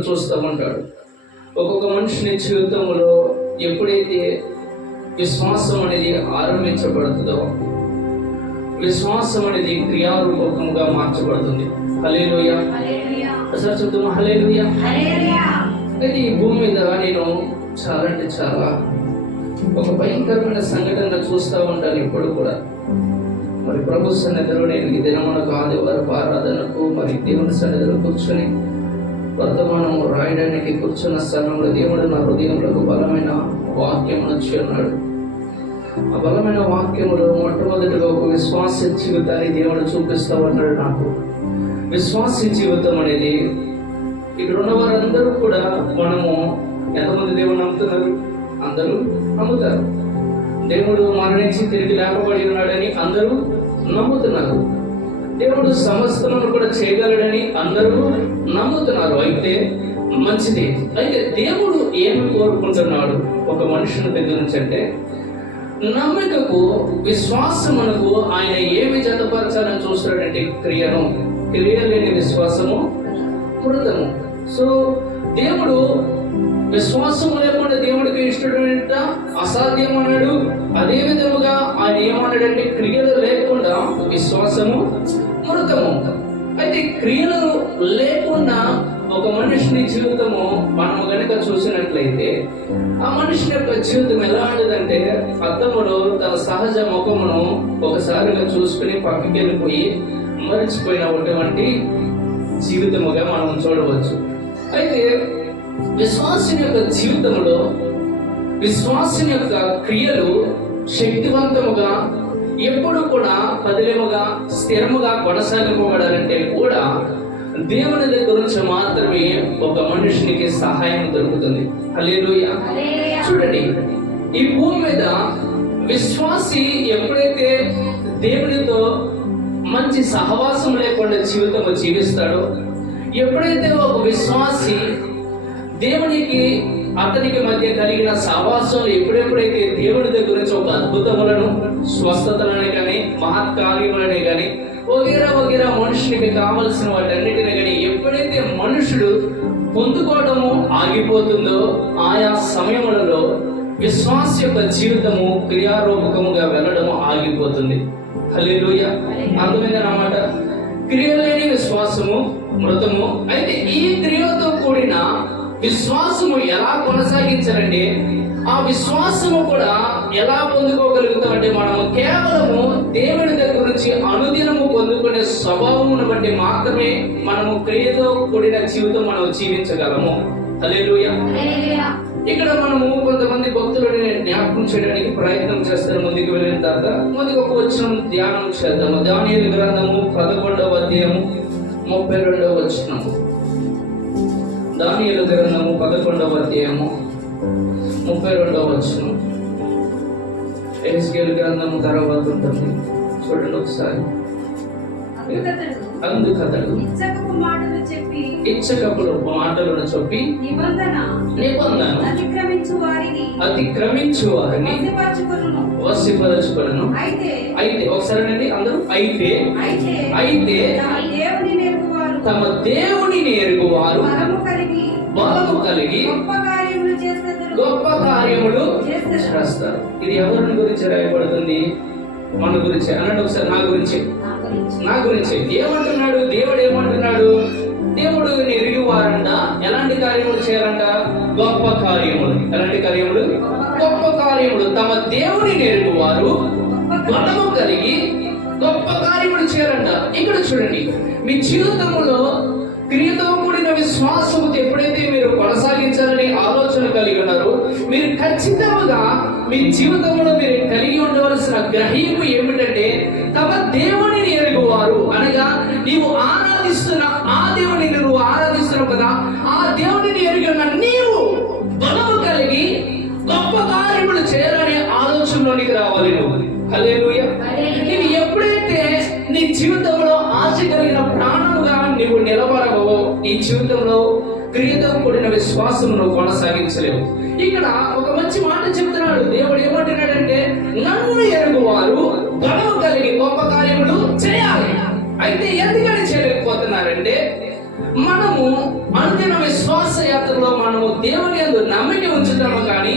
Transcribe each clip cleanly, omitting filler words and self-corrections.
దేవుడు చూస్తూ ఉంటాడు. ఒక్కొక్క మనిషిని జీవితంలో ఎప్పుడైతే విశ్వాసం అనేది ఆరంభించబడుతుందో, విశ్వాసం అనేది క్రియారూపకంగా మార్చబడుతుంది. హల్లెలూయా. అసలు చెప్తాము హల్లెలూయా. అయితే ఈ భూమి మీద నేను చాలా అంటే చాలా ఒక భయంకరమైన సంఘటన చూస్తూ ఉంటాను ఇప్పుడు కూడా. మరి ప్రభు సన్నిధిలో నేను ఈ దినమునకు ఆదివారపు ఆరాధనకు మరి దేవుని సన్నిధిలో కూర్చొని వర్తమానము రాయడానికి కూర్చున్న స్థలంలో దేవుడు నా హృదయంలో బలమైన వాక్యం వచ్చి ఉన్నాడు. ఆ బలమైన వాక్యములో మొట్టమొదటిగా ఒక విశ్వాస జీవితాన్ని దేవుడు చూపిస్తూ ఉన్నాడు నాకు. విశ్వాస జీవితం అనేది ఇక్కడ ఉన్న వారందరూ కూడా మనము ఎంతమంది దేవుడు నమ్ముతున్నారు? అందరూ నమ్ముతారు. దేవుడు మరణించి తిరిగి లేపబడి ఉన్నాడని అందరూ నమ్ముతున్నారు. దేవుడు సమస్తమును కూడా చేయగలడని అందరూ నమ్ముతున్నారు. అయితే మంచిది. అయితే దేవుడు ఏమి కోరుకుంటున్నాడు ఒక మనుషుని దగ్గర నుంచి అంటే, నమ్మికకు విశ్వాసమునకు ఆయన ఏమి జతపరచాలని చూస్తాడంటే క్రియను. క్రియ లేని విశ్వాసము మృతము. సో దేవుడు విశ్వాసం లేకుండా దేవుడికి ఇష్టమైన అసాధ్యం అన్నాడు. అదే విధముగా ఆయన ఏమన్నాడంటే క్రియలు లేకుండా విశ్వాసము మృతము. అయితే క్రియలు లేకుండా ఒక మనిషిని జీవితము మనము గనుక చూసినట్లయితే ఆ మనిషి యొక్క జీవితం ఎలాంటిదంటే అద్దములో తన సహజ ముఖమును ఒకసారిగా చూసుకుని పక్కకి వెళ్ళిపోయి మరిచిపోయినటువంటి జీవితముగా మనం చూడవచ్చు. అయితే విశ్వాసుని యొక్క జీవితంలో విశ్వాసుని యొక్క క్రియలు శక్తివంతముగా ఎప్పుడు కూడా పదిలముగా స్థిరముగా కొనసాగిపోవడాలంటే కూడా దేవుని దగ్గర నుంచి మాత్రమే ఒక మనుషునికి సహాయం దొరుకుతుంది. హల్లెలూయా. చూడండి, ఈ భూమి మీద విశ్వాసి ఎప్పుడైతే దేవునితో మంచి సహవాసం లేకుండా జీవితం జీవిస్తాడో, ఎప్పుడైతే ఒక విశ్వాసి దేవునికి అతనికి మధ్య కలిగిన సహవాసం ఎప్పుడెప్పుడైతే దేవుని దగ్గర నుంచి ఒక అద్భుతములను, స్వస్థతలను కానీ మహత్కార్యములని కానీ వగేరా మనుషునికి కావలసిన వాటన్నిటిని కానీ ఎప్పుడైతే మనుషుడు పొందుకోవడము ఆగిపోతుందో ఆయా సమయములలో విశ్వాస యొక్క జీవితము క్రియారూపకముగా వెళ్ళడము ఆగిపోతుంది. హల్లెలూయా. అర్థమైంది అన్నమాట. క్రియలేని విశ్వాసము మృతము. అయితే ఈ క్రియలతో కూడిన విశ్వాసము ఎలా కొనసాగించాలంటే, ఆ విశ్వాసము కూడా ఎలా పొందుకోగలుగుతామంటే, మనము కేవలము దేవుని దగ్గర నుంచి అనుదినము పొందుకునే స్వభావమును బట్టి మాత్రమే మనము క్రియతో కూడిన జీవితం మనం జీవించగలము. హల్లెలూయా. ఇక్కడ మనము కొంతమంది భక్తులని జ్ఞాపకం చేయడానికి ప్రయత్నం చేస్తారు. ముందుకు వెళ్ళిన తర్వాత ముందుకు ఒక వచనం ధ్యానం చేద్దాము. దానియేలు గ్రంథము 11వ అధ్యాయము 32వ వచనము. దానియేలు గ్రంథము 11వ అధ్యాయము 32వ వచనం. ఎహెజ్కేలు గ్రంథము తర్వాత ఉంటుంది, చూడండి ఒకసారి. అందుకతడు ఇచ్చకపుడు మాటలను చెప్పి నిబంధన అతిక్రమించు వారిని వశపరచుకొనును. అయితే ఒకసారి అందరూ అయితే తమ దేవునిని ఎరుగువారు బలము కలిగి గొప్ప కార్యములు చేస్తారు. ఇది ఎవరి గురించి రాయబడుతుంది? మన గురించి అన్నాడు. ఒకసారి నా గురించి ఏమంటున్నాడు? దేవుడు ఏమంటున్నాడు? దేవుడు ఎరుగువారంట ఎలాంటి కార్యములు చేయాలంట? గొప్ప కార్యములు. ఎలాంటి కార్యములు? గొప్ప కార్యములు. తమ దేవునిని ఎరుగువారు బలము కలిగి గొప్ప కార్యములు చేయాలంట. ఇక్కడ చూడండి, మీ జీవితంలో క్రియతో కూడిన విశ్వాసముతో ఎప్పుడైతే మీరు కొనసాగించాలని ఆలోచన కలిగి ఉన్నారో, మీరు ఖచ్చితంగా మీ జీవితంలో మీరు కలిగి ఉండవలసిన గ్రహింపు ఏమిటంటే, తమ దేవునిని ఎరుగువారు అనగా నీవు ఆరాధిస్తున్న ఆ దేవుని నువ్వు ఆరాధిస్తున్నావు కదా, ఆ దేవునిని ఎరిగిన నీవు బలము కలిగి గొప్ప కార్యములు చేయాలనే ఆలోచనలోనికి రావాలి నువ్వు. హల్లెలూయా. నీవు ఎప్పుడైతే నీ జీవితంలో ఆశ కలిగిన ప్రాణముగా నీవు నిలబడవో, నీ జీవితంలో క్రియతో కూడిన విశ్వాసం నువ్వు కొనసాగించలేవు. ఇక్కడ ఒక మంచి మాట చెబుతున్నాడు. దేవుడు ఏమంటున్నాడంటే, నన్ను ఎరుగువారు బలము కలిగి గొప్ప కార్యములు చేయాలి. అయితే ఎందుకని చేయలేకపోతున్నారంటే, మనము అనుదిన విశ్వాస యాత్రలో మనము దేవుని యందు నమ్మిక ఉంచుతాము, కానీ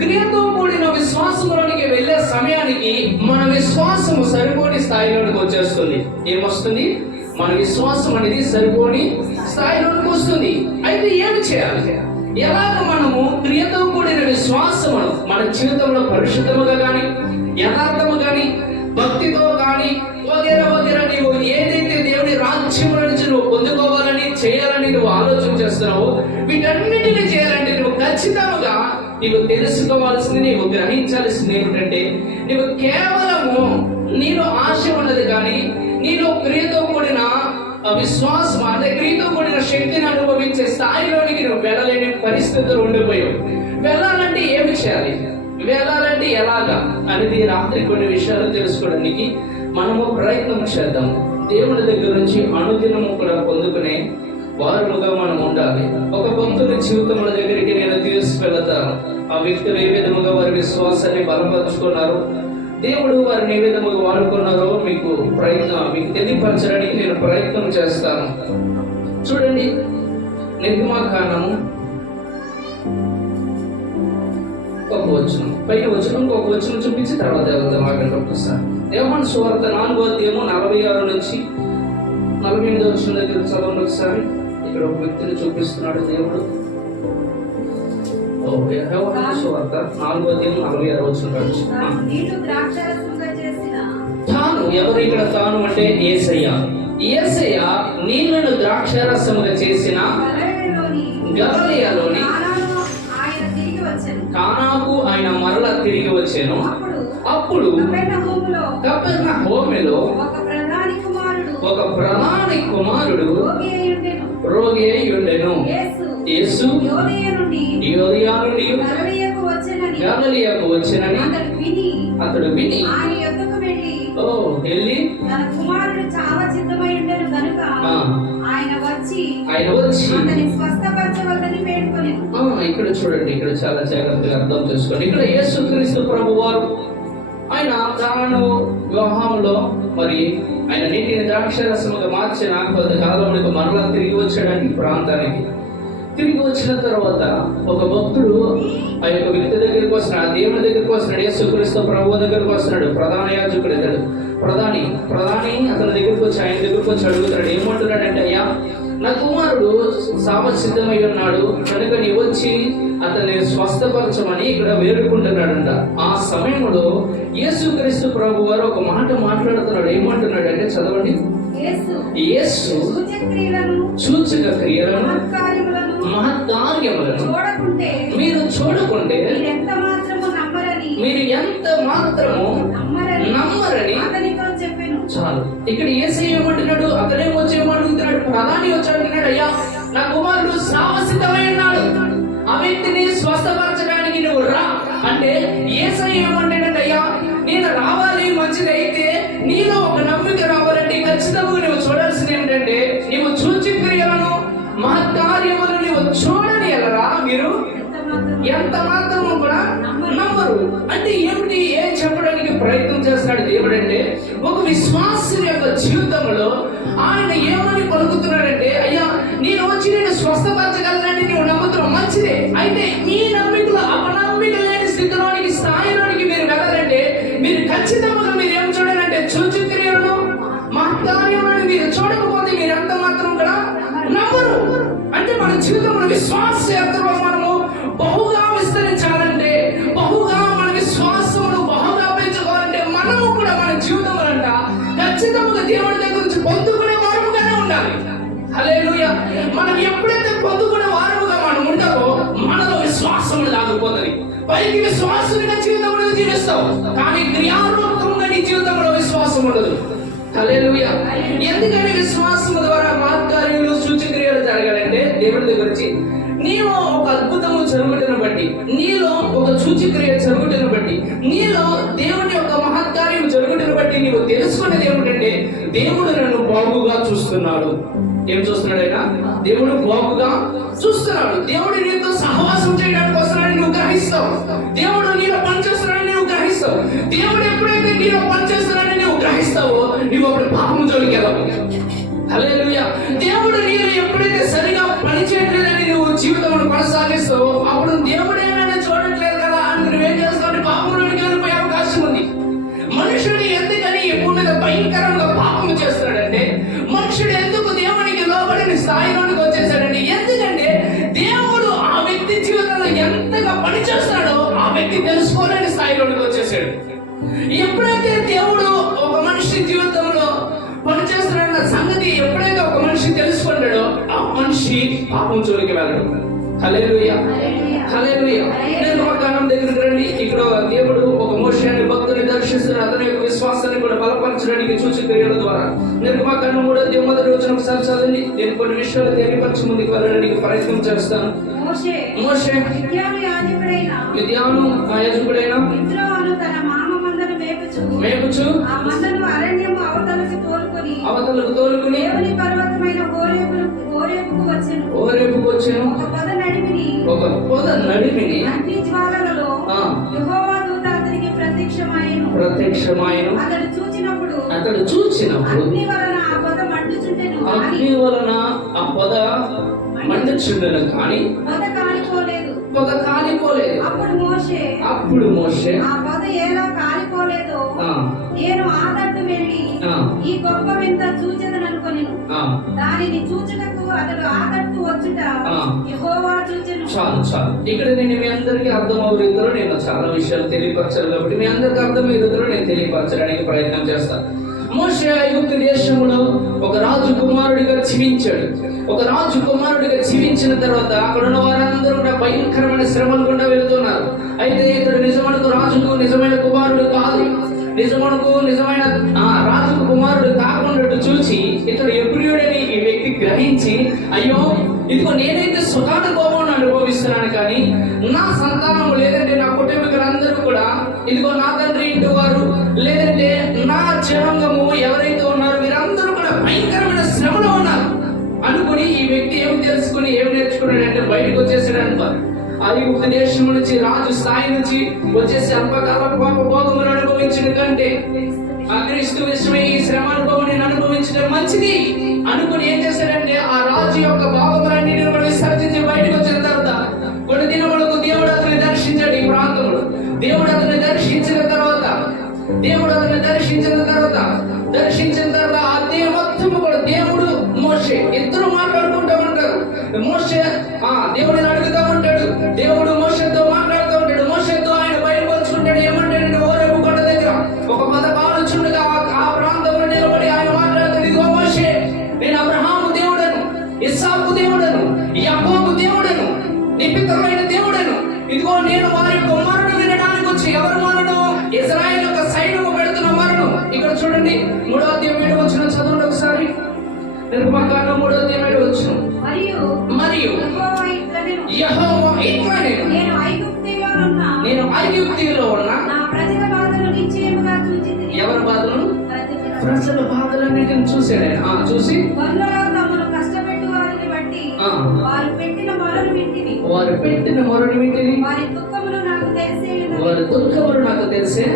క్రియతో కూడిన విశ్వాసంలోనికి వెళ్ళే సమయానికి మన విశ్వాసము సరిపోని స్థాయిలోనికి వచ్చేస్తుంది. ఏమొస్తుంది? మన విశ్వాసం అనేది సరిపోని స్థాయిలోనికి వస్తుంది. అయితే ఏమి చేయాలి? ఎలాగ మనము క్రియతో కూడిన విశ్వాసమును మన జీవితంలో పరిశుద్ధముగా కానీ, యథార్థము కానీ, భక్తితో కానీ వగేరా వగేరా నీవు ఏదైతే దేవుని రాజ్యం నుంచి నువ్వు పొందుకోవాలని, చేయాలని నువ్వు ఆలోచన చేస్తున్నావో, వీటన్నిటిని చేయాలంటే నువ్వు ఖచ్చితంగా నీవు తెలుసుకోవాల్సింది, నీవు గ్రహించాల్సింది ఏమిటంటే, నీవు కేవలము నీలో ఆశ ఉన్నది కానీ నీలో క్రియతో కూడిన విశ్వాసం, అంటే క్రియతో కూడిన శక్తిని అనుభవించే స్థాయిలోనికి నువ్వు వెళ్ళలేని పరిస్థితులు ఉండిపోయావు. వెళ్ళాలంటే ఏమి చేయాలి, వెళ్ళాలంటే ఎలాగా అనేది రాత్రి కొన్ని విషయాలు తెలుసుకోవడానికి మనము ప్రయత్నం చేద్దాం. దేవుని దగ్గర నుంచి అనుదినము కూడా పొందుకునే వారుగా మనం ఉండాలి. ఒక భక్తుని జీవితముల దగ్గరికి నేను తీసుకెళ్తాను. ఆ వ్యక్తులు ఏ విధముగా వారి విశ్వాసాన్ని బలపరుచుకున్నారు, దేవుడు వారిని ఏ విధముగా వాడుకున్నారో మీకు తెలియపరచడానికి నేను ప్రయత్నం చేస్తాను. చూడండి, నిర్గమాకాండము ఒక వచనం, పైన వచనం ఇంకొక వచనం చూపించి తర్వాత వెళ్దాం. ఆగండి ఒకసారి. యోహాను సువార్త 4వ అధ్యాయము 46 నుంచి 48 వచనం దగ్గర చదవండి ఒకసారి. ఇక్కడ ఒక వ్యక్తిని చూపిస్తున్నాడు దేవుడు. యోహాను సువార్త 4వ అధ్యాయం 46 వచనం. తాను ఎవరు? ఇక్కడ తాను అంటే యేసయ్య. యేసయ్య నీళ్లను ద్రాక్షారసముగా చేసిన గలిలయలోని కానాకు ఆయన మరల తిరిగి వచ్చాను. అప్పుడు కపెర్నహూములో ఒక ప్రధాని కుమారుడు రోగి అయి ఉండెను. యేసు యోదయ నుండి గలిలయకు వచ్చెనని అతడు విని వెళ్ళి కుమారుడు చాలా సిద్ధమై ఉండెను కనుక ఆయన వచ్చి అతని స్వస్థపరచవలెనని వేడుకొనెను. ఇక్కడ చూడండి, ఇక్కడ చాలా జాగ్రత్తగా అర్థం చేసుకోండి. ఇక్కడ యేసుక్రీస్తు ప్రభువారు ఆయన తాను వివాహంలో మరి ఆయన నీటిని ద్రాక్షరసముగా మార్చిన కొంతకాలంలో మరలా తిరిగి వచ్చాడని ప్రాంతానికి. తిరిగి వచ్చిన తర్వాత ఒక భక్తుడు ఆ యొక్క వ్యక్తి దగ్గరికి వస్తున్నాడు, ఆ దేవుని దగ్గరికి వస్తున్నాడు, యేసుక్రీస్తు ప్రభువు దగ్గరికి వస్తున్నాడు. ప్రధాన యాజకుడు ఇతడు, ప్రధాని అతని దగ్గరికి వచ్చి ఆయన దగ్గరికి వచ్చి అడుగుతాడు. ఏమంటున్నాడంటే, అయ్యా నా కుమారుడు సిద్ధమై ఉన్నాడు కనుక నీ వచ్చి అతన్ని స్వస్థపరచమని ఇక్కడ వేడుకుంటున్నాడంట. ఆ సమయంలో యేసుక్రీస్తు ప్రభు వారు ఒక మాట మాట్లాడుతున్నాడు. ఏమంటున్నాడు అంటే, చదవండి. యేసు సూచక క్రియలను మహత్కార్యములను మీరు చూడకుంటే మీరు ఎంత మాత్రము నమ్మరని చాలు. ఇక్కడ యేసయ్య ఏమంటున్నాడు? అతనే వచ్చి ఏమంటున్నాడు? ప్రధాని వచ్చి అంటున్నాడు, అయ్యా నా కుమారుడు సిద్ధమై ఉన్నాడు, ఆ వ్యక్తిని స్వస్థపరచడానికి నువ్వు రా అంటే యేసయ్య ఏమంటాడంటే, అయ్యా నేను రావాలి, మంచిదైతే నీలో ఒక నమ్మిక రావాలంటే ఖచ్చితంగా నువ్వు చూడాల్సింది ఏంటంటే, నీవు సూచక క్రియలను మహత్కార్యములను నీవు చూడని ఎలరా మీరు ఎంత మాత్రము కూడా నమ్మరు. అంటే ఏమిటి? ఏం చెప్పడానికి ప్రయత్నం చేస్తున్నాడు దేవుడు అంటే, ఒక విశ్వాసుని యొక్క జీవితంలో ఆయన ఏమని పలుకుతున్నాడంటే, అయ్యా నేను వచ్చి నేను స్వస్థపరచగలనని నువ్వు నమ్ముతున్నావు, మంచిదే. అయితే మీ నమ్మికలో అపనమ్మిక లేని స్థితిలోనికి, స్థాయిలోనికి మీరు వెళ్ళాలంటే మీరు ఖచ్చితంగా మీరు ఏం చూడాలంటే సూచక క్రియలను మహత్కార్యములను మీరు చూడకపోతే మీరు ఎంత మాత్రం కూడా నమ్మరు. అంటే మన జీవితంలో విశ్వాస యాత్రలో మనము బహుగా విస్తరించాలంటే, బహుగా మన విశ్వాసమును బహుగా పెంచుకోవాలంటే మనము కూడా మన జీవితంలో ఖచ్చితంగా దేవుడి దగ్గర నుంచి పొందుకునే వారముగానే ఉండాలి. హల్లెలూయా. మనం ఎప్పుడైతే పొందుకునే వారముగా మనం ఉంటామో మనలో విశ్వాసము లాగిపోతుంది. పైకి విశ్వాసునిగా జీవితంలో జీవిస్తావు, కానీ క్రియారూపంగా నీ జీవితంలో విశ్వాసం ఉండదు. హల్లెలూయా. ఎందుకని విశ్వాసము ద్వారా మహత్కార్యములు సూచక్రియలు జరగాలంటే, దేవుడి దగ్గర వచ్చి నీవు ఒక అద్భుతము జరుగుటను బట్టి, నీలో ఒక సూచక్రియ జరుగుటను బట్టి, నీలో దేవుని యొక్క మహత్కార్యం జరుగుటను బట్టి నీవు తెలుసుకునేది ఏమిటంటే, దేవుడు నన్ను బాగుగా చూస్తున్నాడు. ఏం చూస్తున్నాడు ఆయన? దేవుడు బాగుగా చూస్తున్నాడు. దేవుడు నీతో సహవాసం చేయడానికి వస్తున్నాడని నువ్వు గ్రహిస్తావు. దేవుడు నీలో పనిచేస్తున్నాడని నువ్వు గ్రహిస్తావు. దేవుడు ఎప్పుడైతే నీలో పనిచేస్తున్నాడని నువ్వు గ్రహిస్తావో నువ్వు అప్పుడు పాపము జోలికి వెళ్ళవు. హల్లెలూయా. దేవుడు నీలో ఎప్పుడైతే సరిగా పని చేయట్లేదని నువ్వు జీవితం కొనసాగిస్తూ అప్పుడు దేవుడు ఏమైనా చూడట్లేదు కదా అని నువ్వేం చేస్తావు? పాపంలోనికి వెళ్ళిపోయే అవకాశం ఉంది. మనుషుడు ఎందుకని ఈ భూమి మీద భయంకరంగా పాపం చేస్తున్నాడంటే, మనుషుడు ఎందుకు దేవునికి లోబడిన స్థాయిలోనికి వచ్చేసాడంటే, ఎందుకంటే దేవుడు ఆ వ్యక్తి జీవితంలో ఎంతగా పనిచేస్తున్నాడో ఆ వ్యక్తి తెలుసుకోలేని స్థాయిలోనికి వచ్చేసాడు. ఎప్పుడైతే దేవుడు ఒక మనిషి జీవితంలో పనిచేస్తున్నాడన్న సంగతి ఎప్పుడైతే ఒక మనిషి తెలుసుకున్నాడో ఆ మనిషి పాపం జోలికి వెళ్ళడం. హల్లెలూయా, హల్లెలూయా. నేను ఒక కారణం దగ్గరికి రండి. ఇక్కడ దేవుడు ఒక మోషే అనే భక్తుని దర్శిస్తున్నాడు. అతని యొక్క విశ్వాసాన్ని కూడా బలపరచడానికి సూచక క్రియల ద్వారా. నిర్గమకాండం 3వ మొదటి రోజున ఒకసారి చదివి నేను కొన్ని విషయాలు తెలియపరిచి ముందుకు వెళ్ళడానికి ప్రయత్నం చేస్తాను. మోషే మిద్యాను యాజకుడైన తన మామ మందను మేపుచు ఆ మందను అరణ్యము అవతలకు తోలుకుని దేవుని పర్వతమైన హోరేబుకు వచ్చెను. ఒక పొద నడిమిని అగ్ని జ్వాలలలో యెహోవా దూత అతనికి ప్రత్యక్షమాయెను. అతడు చూచినప్పుడు అగ్ని వలన ఆ పొద మండుచుండెను కానీ పొద కాలిపోలేదు. అప్పుడు మోషే ఆ పొద ఎలా కాలిపోలేదో నేను ఆ తట్టు వెళ్ళి ఈ గొప్ప వింత చూచెదను అనుకొనెను. దానిని చూచుటకు అతడు ఆ తట్టు వచ్చుట యెహోవా చూచెను. చాలు. ఇక్కడ నేను మీ అందరికీ అర్థమయ్యే రీతిలో నేను చాలా విషయాలు తెలియపరచాను కాబట్టి మీ అందరికి అర్థమయ్యే రీతిలో నేను తెలియపరచడానికి ప్రయత్నం చేస్తాను. మోషే ఐగుప్తు దేశంలో ఒక రాజు కుమారుడిగా జీవించాడు. ఒక రాజు కుమారుడిగా జీవించిన తర్వాత అక్కడ ఉన్న వారందరూ కూడా భయంకరమైన శ్రమలు గుండా వెళుతున్నారు. అయితే ఇతడు నిజమనకు రాజుకు నిజమైన కుమారుడు కాదు. నిజమైన రాజుకు కుమారుడు కాకుండా చూసి ఇతడు ఎబ్రియుడని ఈ వ్యక్తి గ్రహించి, అయ్యో ఇదిగో నేనైతే సుఖానుభవం అనుభవిస్తున్నాను కానీ నా సంతానం లేదంటే నా కుటుంబీకులందరూ కూడా ఇదిగో నా తండ్రి ఇంటి వారు లేదంటే నా జనాంగము ఎవరైతే ఉన్నారో వీరందరూ కూడా భయంకరమైన శ్రమలో ఉన్నారు అనుకుని ఈ వ్యక్తి ఏమి తెలుసుకుని ఏమి నేర్చుకున్నాడంటే బయటకు వచ్చేసాడంట. ఐగుప్తు దేశం నుంచి రాజు స్థాయి నుంచి వచ్చేసి అల్పకాల పాప భోగములు అనుభవించిన కంటే ఆ క్రీస్తు విషయమై ఈ శ్రమ అనుభవం నేను అనుభవించడం మంచిది అనుకుని ఏం చేశాడంటే ఆ రాజు యొక్క భాగములన్నిటిని కూడా విసర్జించి బయటకు వచ్చిన తర్వాత కొన్ని దినములకు దేవుడు అతన్ని దర్శించాడు. ఈ ప్రాంతంలో దేవుడు అతన్ని దర్శించిన తర్వాత ఆ మొత్తము కూడా దేవుడు మోషే ఇద్దరు మాట్లాడుకుంటూ ఉంటారు. మోషే దేవుడిని అడుగుతూ ఉంటాడు, దేవుడు మోషేతో మాట్లాడుతూ ఉంటాడు. మోషేతో ఆయన బయలుపరుచుకుంటాడు. ఏమంటాడంటే హోరేబు కొండ దగ్గర ఒక పద కాలుచుండగా ఆ ప్రాంతంలో నిలబడి ఆయన మాట్లాడుతాడు, ఇదిగో మోషే నేను అబ్రహాము దేవుడను, ఇస్సాకు దేవుడను, యాకోబు దేవుడను, నీ పితరులైన దేవుడను. ఇదిగో నేను వారి యొక్క మరణం వినడానికి వచ్చి ఎవరు మరణం? ఇజ్రాయేల్ యొక్క సైన్యము పెడుతున్న మరణం. ఇక్కడ చూడండి 3వ అధ్యాయం 7వ వచనం చదవండి ఒకసారి. నిర్గమకాండం 3వ అధ్యాయం 7వ వచనం. మరియు యెహోవా ఇట్లనెను, నేను ఐగుప్తులో ఉన్న నా ప్రజల బాధలు నిశ్చయముగా చూచితిని. ఎవరి బాధలు? ప్రజల బాధలన్నిటిని చూశాడు. చూసి గొర్రెలలో తమను కష్టపెట్టు వారిని బట్టి వారు పెట్టిన మొరను వింటిని. వారి దుఃఖములు నాకు తెలిసే.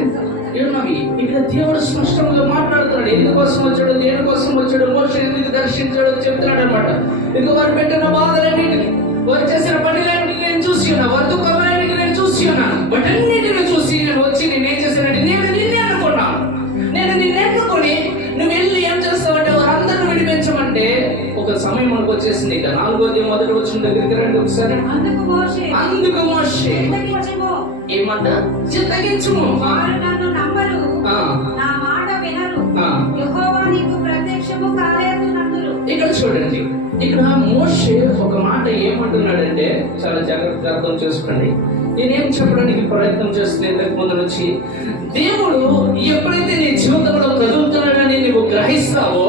ఇక్కడ దేవుడు స్పష్టంగా మాట్లాడుతున్నాడు. ఎందుకోసం వచ్చాడు, దేనికోసం వచ్చాడు, మోషే ఎందుకు దర్శించాడో చెప్తున్నాడు అనమాట. ఇదిగో వారు పెట్టిన బాధలన్నిటిని, వారు చేసిన పనులన్నిటిని నేను చూసి ఉన్నా, వారి దుఃఖాలన్నిటిని నేను చూసి ఉన్నాను. వాటన్నిటిని చూసి నేను వచ్చి నేనేం చేశానంటే నేను నిన్నే అనుకున్నాను. నేను నిన్ను ఎన్నుకొని నువ్వు వెళ్ళి ఏం చేస్తావంటే వారందరూ విడిపించమంటే ఒక సమయం మనకు వచ్చేసింది. ఇక 4వ అధ్యాయం 1వ వచనం దగ్గరికి రండి ఒకసారి. అందుకు మోషే ఏమంట? చిత్తగించుము, నన్ను నమ్మరు, నా మాట వినరు, యెహోవా నీకు ప్రత్యక్షము కాలేదు నందురు. ఇక్కడ చూడండి, ఇక్కడ మోషే ఒక మాట ఏమంటున్నాడంటే చాలా జాగ్రత్తగా అర్థం చేసుకోండి. నేనేం చెప్పడానికి ప్రయత్నం చేస్తున్నా ఇంతకు ముందు నుంచి, దేవుడు ఎప్పుడైతే నీ జీవితంలో కదులుతున్నాడని నువ్వు గ్రహిస్తావో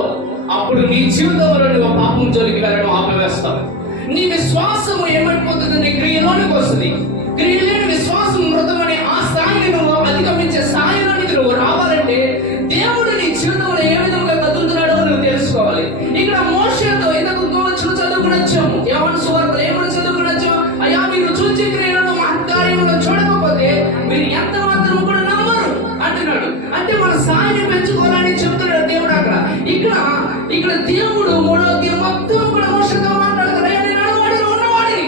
అప్పుడు నీ జీవితంలో నువ్వు పాపం జోలికి వెళ్ళడం ఆపివేస్తావు. నీ విశ్వాసము ఏమైపోతుంది? నీ క్రియలోనికి వస్తుంది. క్రియలేని విశ్వాసం మృతమని ఆ స్థాయిని నువ్వు అధిగమించే స్థాయిలోనికి నువ్వు రావాలంటే దేవుడు నీ జీవితంలో ఏ విధంగా కదులుతున్నాడో నువ్వు తెలుసుకోవాలి. ఇక్కడ మోషేతో ఇంతకు చదువుకునొచ్చాము. యోహాను సువార్తలో ఏమని చదువుకునొచ్చాము? అయ్యా మీరు చూచి క్రియలను మహత్కార్యములను చూడకపోతే మీరు ఎంత మాత్రం కూడా నమ్మరు అంటున్నాడు. అంటే మన స్థాయిని పెంచుకోవాలని చెప్తున్నాడు దేవుడు అక్కడ. ఇక్కడ దేవుడు 3వ అధ్యాయం మొత్తం కూడా మోషేతో మాట్లాడుతున్నాడు. నేను ఉన్నవాడిని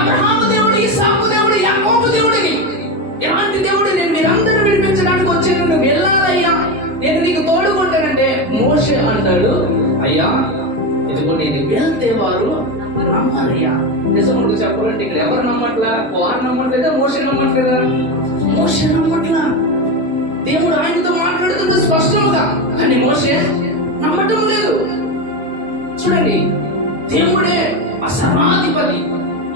అబ్రహాము దేవుడు, ఇస్సాకు దేవుడు, యాకోబు దేవుడిని. ఎలాంటి దేవుడు? నేను మీరందరూ విడిపించడానికి వచ్చాను, నువ్వు వెళ్ళాలయ్యా, నేను నీకు తోడుకుంటానంటే మోషే అంటాడు, అయ్యా ఇదిగో నేను వెళ్తే వారు నమ్మరయ్యా. నిజముడు చెప్పాలంటే ఇక్కడ ఎవరు నమ్మట్లా? వారు నమ్మట్లేదా? మోషే నమ్మట్లేదా? మోషే నమ్మట్లా. దేవుడు ఆయనతో మాట్లాడుతుంది స్పష్టంగా, కానీ మోషే నమ్మటం లేదు. చూడండి, దేవుడే అసమాధిపతి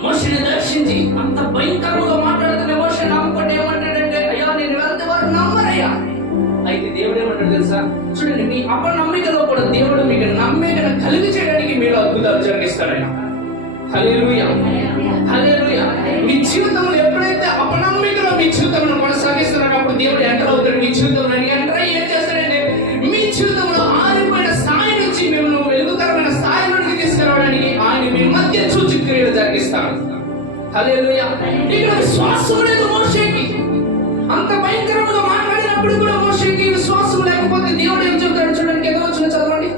మోషేని దర్శించి అంత భయంకరంగా మాట్లాడుతున్న మోషే నమ్మకుండా ఏమంటాడంటే, అయ్యా నేను వెళ్తే వారు నమ్మరయ్యా. అయితే దేవుడు ఏమంటాడు తెలుసా? చూడండి, మీ అపనమ్మికలో కూడా దేవుడు మీకు నమ్మికను కలిగి చేయడానికి మీరు అద్భుతాలు జరిగిస్తాడయ్యా. హల్లెలూయా, హల్లెలూయా. మీ జీవితంలో ఎప్పుడైతే అపనమ్మికలో మీ జీవితంలో కొనసాగిస్తున్నారో అప్పుడు దేవుడు ఎంటర్ అవుతాడు మీ జీవితంలో. ఎంటర్ అయ్యి ఏం చేస్తాడంటే, మీ జీవితంలో ఆరిపోయిన స్థాయి నుంచి మేము వెలుగుతరమైన స్థాయిలోకి తీసుకురావడానికి ఆయన మీ మధ్య సూచక్రియలు జరిగిస్తాడు. హల్లెలూయా. ఇక్కడ విశ్వాసం లేదు మోషేకి. అంత భయంకరంగా మాట్లాడినప్పుడు కూడా మోషేకి విశ్వాసం లేకపోతే దేవుడు ఏం చెప్తాడు? చూడండి, ఎక్కడ వచ్చిన చదవండి.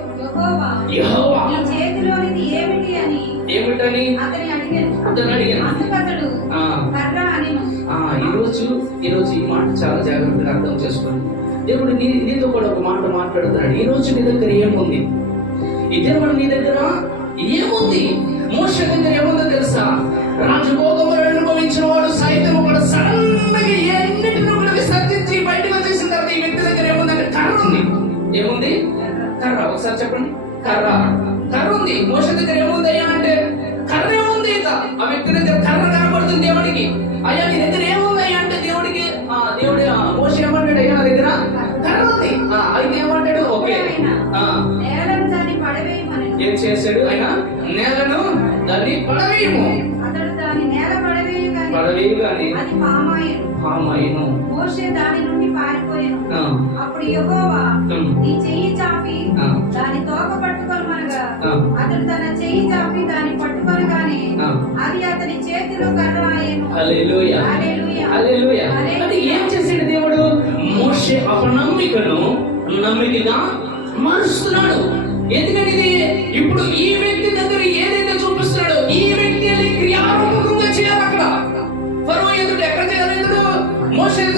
యెహోవా నీ చేతిలోనిది ఏమిటి అని ఏమిటని అతని అడిగాను. ఈరోజు ఈ మాట చాలా జాగ్రత్తగా అర్థం చేసుకోండి. దేవుడు నీతో కూడా ఒక మాట మాట్లాడుతున్నాడు. ఈ రోజు నీ దగ్గర ఏముంది? ఈ దేవుడు నీ దగ్గర ఏముంది? మోషే దగ్గర ఏముందో తెలుసా? రాజభోగములు అనుభవించిన వాడు సైతం కూడా సడన్ గా ఎన్నిటిని కూడా విసర్జించి బయటకు వచ్చేసిన తర్వాత ఈ వ్యక్తి దగ్గర ఏముందంటే కర్ర ఉంది. ఏముంది? కర్ర. ఒకసారి చెప్పండి. కర్ర. కర్ర ఉంది. మోషే దగ్గర ఏముంది అయ్యా అంటే కర్రే ఉంది. ఆ వ్యక్తి దగ్గర కర్ర కనబడుతుంది దేవుడికి. అయ్యా నీ దగ్గర ఏముంది అయ్యా అంటే దేవుడికి దేవుడు మోషే ఏమంటాడు? అయ్యా నా దగ్గర కర్ర ఉంది. అయితే ఏమంటాడు? ఓకే. ఏం చేశాడు ఆయన? నేలను దాన్ని పడవేయము. పడవేయు గాని పామాయెను. మోషే దాని నుండి పారిపోయాను. అప్పుడు యెహోవా నీ చెయ్యి చాపి దాని తోక పట్టుకొనమనగా అతడు తన చెయ్యి చాపి దాన్ని పట్టుకొనగానే అది అతని చేతిలో కర్ర ఆయెను. హల్లెలూయా, హల్లెలూయా. అంటే ఏం చేశాడు దేవుడు? మోషే అపనమ్మికను నమ్మికగా మారుస్తున్నాడు. ఎందుకంటే ఇది ఇప్పుడు ఈ వ్యక్తి దగ్గర ఏదైతే చూపిస్తున్నాడో ఈ వ్యక్తి అది క్రియారూపకంగా చేయాలి. అక్కడ ఫరో ఎదుట ఎక్కడ చేయాలి? మోషే ఏం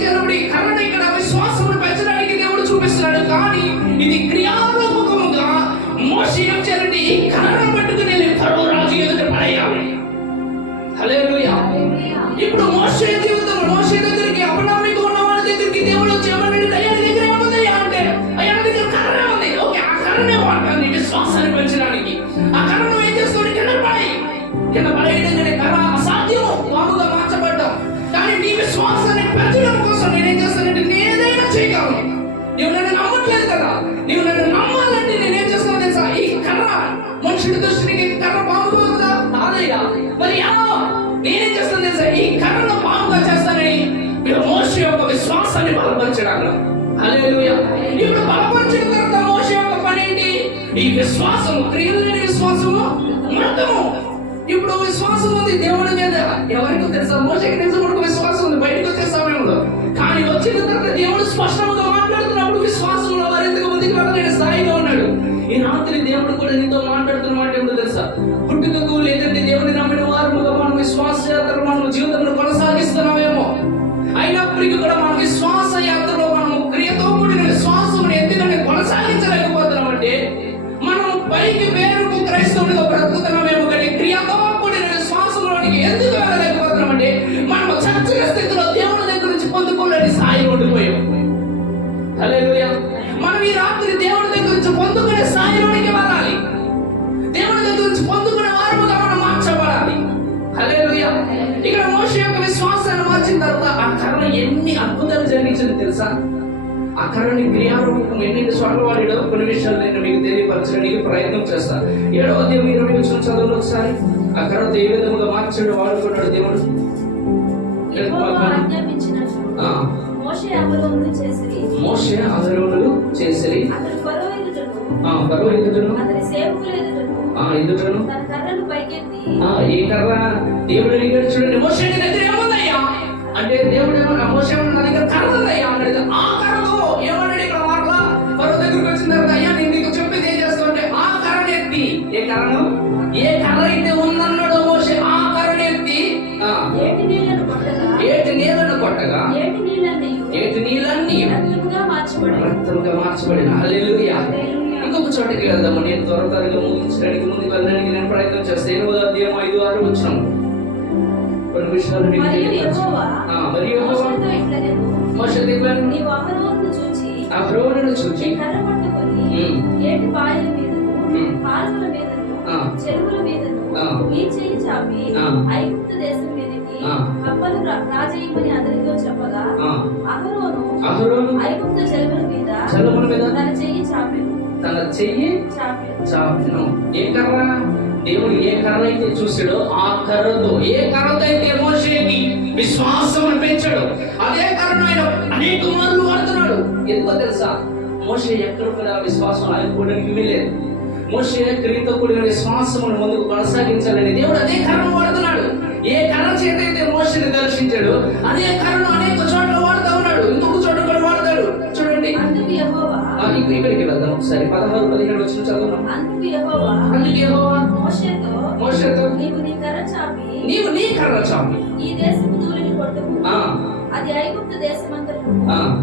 చేయాలి? ఈ కర్రను ఇక్కడ విశ్వాసమును పెంచడానికి దేవుడు చూపిస్తున్నాడు. కానీ ఇది క్రియారూపకంగా మోషే ఏం చేయాలంటే ఈ కర్రను పట్టుకుని ఫరో రాజు ఎదుట పడేయాలి. హల్లెలూయా. ఇప్పుడు మోషే జీవితం, మోషే దగ్గరికి అపనమ్మిక ఉన్న వాళ్ళ దగ్గరికి దేవుడు వచ్చేవాడు. అయ్యా దగ్గర ఏముందయ్యా అంటే అయ్యా దగ్గర కర్ర ఉంది. ఓకే, ఆ కర్రనే వాడతాను విశ్వాసాన్ని పెంచడానికి. ఆ కర్రను ఏం చేస్తాడు? కింద పడేయడం కర్ర అసాధ్యం, పాముగా మార్చబడ్డాం. కానీ నీ విశ్వాసాన్ని పెంచడం కోసం నేనేం చేస్తానంటే నేనేదైనా చేయగలను. నువ్వు నన్ను నమ్మట్లేదు కదా, నువ్వు నన్ను నమ్మాలంటే నేనేం చేస్తాను తెలుసా? ఈ కర్ర మనుషుడి దృష్టికి కర్ర పాముగా ఉందా? కాదయ్యా. మరి నేనేం చేస్తాను తెలుసా? ఈ కర్రను పాముగా చేస్తానని మోషే యొక్క విశ్వాసాన్ని బలపరచడానికి. హల్లెలూయా. ఇప్పుడు బలపరిచిన తర్వాత మోషే యొక్క పని ఏంటి? ఈ విశ్వాసము, క్రియలు లేని విశ్వాసము మృతము. ఇప్పుడు విశ్వాసం ఉంది దేవుడి మీద. ఎవరికి తెలుసా? మోషేకి నిజముడు విశ్వాసం ఉంది బయటకు వచ్చే సమయంలో. కానీ వచ్చిన తర్వాత దేవుడు స్పష్టంగా మాట్లాడుతున్నప్పుడు విశ్వాసంలో మరింతగా ముందుకు వెళ్ళలేని స్థాయిలో ఉన్నాడు. ఈ రాత్రి దేవుడు కూడా నీతో మాట్లాడుతున్న మాట ఏమిటో తెలుసా? పుట్టుకకు లేదంటే దేవుని నమ్మిన వారు మనం విశ్వాస యాత్ర మనం జీవితంలో కొనసాగిస్తున్నామేమో, అయినప్పటికీ కూడా మన విశ్వాస యాత్రలో మనము క్రియతో కూడిన విశ్వాసం ఎందుకంటే కొనసాగించలేకపోతున్నామంటే మనం పైకి పేరుకు క్రైస్తవుడిగా బ్రతుకుతున్నామేమో, కానీ క్రియతో కూడిన విశ్వాసంలోనికి ఎందుకు వెళ్ళలేకపోతున్నామంటే మనం చచ్చిన స్థితిలో దేవుని దగ్గర నుంచి పొందుకోలేని స్థాయిలో ఉండిపోయాం. హల్లెలూయా. మనం ఈ రాత్రి దేవుని దగ్గర నుంచి పొందుకునే స్థాయిలోనికి వెళ్ళాలి. దేవుని దగ్గర నుంచి పొందుకునే వారముగా మనం మార్చబడాలి. హల్లెలూయా. ఇక్కడ మోషే యొక్క విశ్వాసాన్ని మార్చిన తర్వాత ఆ కర్ర ఎన్ని అద్భుతాలు జరిగించింది తెలుసా? ఆ కర్రని క్రియారూపకం ఎన్ని చోట్ల వాడిలో కొన్ని విషయాలు నేను మీకు తెలియపరచడానికి ప్రయత్నం చేస్తాను. 7వ అధ్యాయం 20 వచనం చదవండి ఒకసారి. ఆ కర్రతో ఏ విధముగా మార్చాడు వాడుకున్నాడు దేవుడు. మోషే అహరోనులు చేసిరి ఫరో ఎదుటను అతని సేవకుల ఎదుటను తన కర్రను పైకెత్తి ఈ కర్ర దేవుడు అడిగాడు. చూడండి, మోషే దగ్గర ఏముందయ్యా అంటే దేవుడు మోషే నా దగ్గర కర్ర ఉందయ్యా అన్నాడు. ఆ కర్రతో ఏమన్నాడు ఇక్కడ మాటలా? ఫరో దగ్గరికి వచ్చిన తర్వాత అయ్యా నేను నీకు చెప్పేది ఏం చేస్తావు అంటే ఆ కర్రను ఎత్తి, ఏ కర్రను, ఏ కర్ర అయితే ఉందన్నాడో మోషే ఆ కర్రను పట్టగా ఏటి నీళ్ళన్నీ రక్తముగా మార్చబడిన. హల్లెలూయా. ఇంకొక చోటకి వెళ్దాము. నేను త్వరగా ముగించడానికి ముందుకు వెళ్ళడానికి నేను ప్రయత్నం చేస్తాను. 8వ అధ్యాయం 5-6 వచనం. కొన్ని విషయాలు మరియు యెహోవా మోషేతో ఇట్లనెను, నీవు అహరోనును చూచి కర్ర పట్టుకొని ఏటి బాయిల మీదను కాలువల మీదను చెరువుల మీదను నీ చెయ్యి చాపి ఐగుప్తు దేశం మీదకి కప్పలు రాజేయమని అతనితో చెప్పగా అహరోను ఐగుప్తు చెరువుల మీద తన చెయ్యి చాపెను. ఏ కర్ర? దేవుడు ఏ కర్ర అయితే చూసాడో ఆ కర్రతో, ఏ కర్రతో అయితే మోషేకి విశ్వాసం పెంచాడు, అదే కర్రను ఆయన అనేక మార్లు వాడుతున్నాడు. ఎందుకో తెలుసా? మోషే ఎక్కడ కూడా విశ్వాసం ఆగిపోవడానికి వీలేదు. మోషే క్రియతో కూడిన విశ్వాసమును ముందుకు కొనసాగించాలని దేవుడు అదే కర్రను వాడుతున్నాడు. ఏ కర్ర చేత అయితే మోషేని దర్శించాడు అదే కర్రను అనేక చోట్ల వాడుతూ ఉన్నాడు. ఇంకొక చోట కూడా వాడతాడు. చూడండి, ఇక్కడికి వెళ్దాం ఒకసారి. 16-17 వచ్చిన చదువుదాం. అందుకు యెహోవా మోషేతో నీవు నీ కర్ర చాపి ఈ దేశపు ధూళిని కొట్టుము, అది ఐగుప్తు దేశమంతటను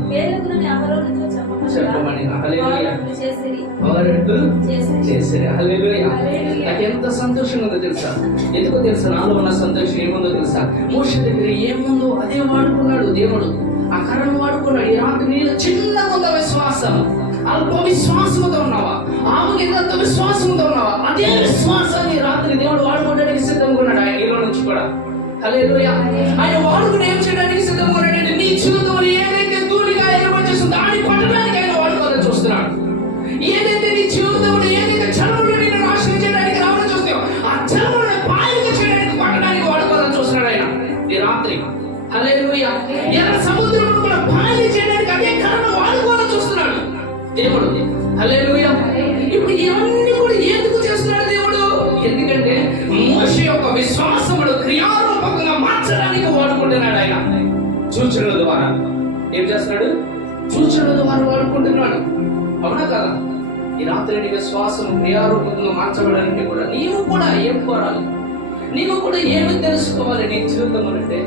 పేలగునని అహరోనుతో చెప్పమని చేసిరి. హల్లెలూయా. నాకు ఎంత సంతోషంగా ఉందో తెలుసా? ఎందుకో తెలుసా? నాలో ఉన్న సంతోషం ఏముందో తెలుసా? మోషే దగ్గర ఏముందో అదే వాడుకున్నాడు దేవుడు. ఆ కర్రను వాడుకున్నాడు. ఈ రాత్రి నీళ్ళు చిన్నగా ఉందా విశ్వాసం? అల్ప విశ్వాసంతో ఉన్నావా? ఆమెకి ఎంత విశ్వాసంతో ఉన్నావా? అదే విశ్వాసాన్ని రాత్రి దేవుడు వాడుకోవడానికి సిద్ధంగా ఉన్నాడు. ఆయన నీలో నుంచి కూడా. హల్లెలూయా. ఆయన వాడుకుని ఏం చేయడానికి సిద్ధంగా ఉన్నాడు? నీ జీవితంలో ఏదైతే ధూళిగా ఏర్పరిచేస్తుందో దాన్ని పట్టడానికి ఆయన వాడుకోవాలని చూస్తున్నాడు. ఏదైతే నీ జీవితంలో ఏదైతే చలములు నేను నాశనం చేయడానికి రావాలని చూస్తాయో ఆ చలములను పాయలుగా చేయడానికి పట్టడానికి వాడుకోవాలని చూస్తున్నాడు ఆయన ఈ రాత్రి. హల్లెలూయా. ఎర్ర సముద్రమును కూడా పాయలు చేయడానికి అదే కర్రను వాడుకోవాలని చూస్తున్నాడు దేవుడు. హల్లెలూయా. ఇప్పుడు ఇవన్నీ కూడా ఎందుకు చేస్తున్నాడు దేవుడు? ఎందుకంటే మోషే యొక్క విశ్వాసమును క్రియారూపకంగా మార్చడానికి వాడుకుంటున్నాడు ఆయన. సూచనల ద్వారా ఏం చేస్తున్నాడు? సూచనల ద్వారా వాడుకుంటున్నాడు. అవునా కదా? ఈ రాత్రి నీ విశ్వాసం క్రియారూపకంగా మార్చబడాలంటే కూడా నీవు కూడా ఏం కోరాలి? నీవు కూడా ఏమి తెలుసుకోవాలి నీ జీవితం అంటే?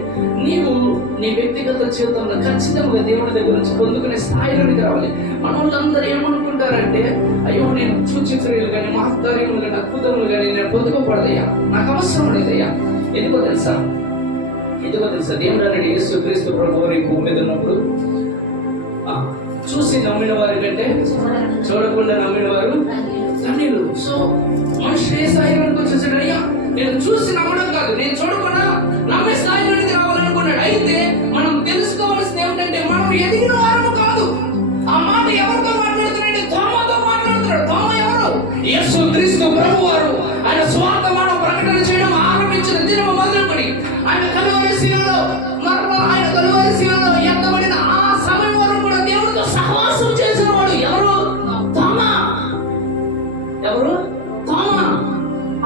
నీవు నీ వ్యక్తిగత జీవితంలో ఖచ్చితంగా దేవుడి దగ్గర నుంచి పొందుకునే స్థాయిలోనికి రావాలి. మన వాళ్ళందరూ ఏమనుకుంటారంటే, అయ్యో నేను సూచిక్రియలు కానీ మహత్కార్యములు కానీ అద్భుతములు కానీ నేను పొందుకోకూడదయ్యా, నాకు అవసరం లేదయ్యా. ఎందుకో తెలుసా? దేవుడు అన్నాడు, యేసుక్రీస్తు ప్రభువు ఈ భూమి మీద ఉన్నప్పుడు చూసి నమ్మిన వారి కంటే చూడకుండా నమ్మిన వారు ధన్యులు. సో మనిషి ఏ స్థాయిలోకి వచ్చేసాడు? అయ్యా నేను చూసి నమ్మడం కాదు, నేను చూడకుండా నమ్మే స్థాయిలోనికి రావాలనుకున్నాడు. అయితే మనం తెలుసుకోవాల్సింది ఏమిటంటే, మనం ఎదిగిన వారము కాదు. ఆ మాట ఎవరితో మాట్లాడుతున్నాడు? తోమాతో మాట్లాడుతున్నాడు. తోమ ఎవరు? యేసుక్రీస్తు ప్రభువారు. ఆయన స్వార్థ మనం ప్రకటన చేయడం ఆరంభించిన దినము మొదలుకొని ఆయన కలువరి శిలువలో ఎత్తబడిన ఆ సమయం వరకు కూడా దేవుడితో సహవాసం చేసిన వాడు ఎవరు? తోమ.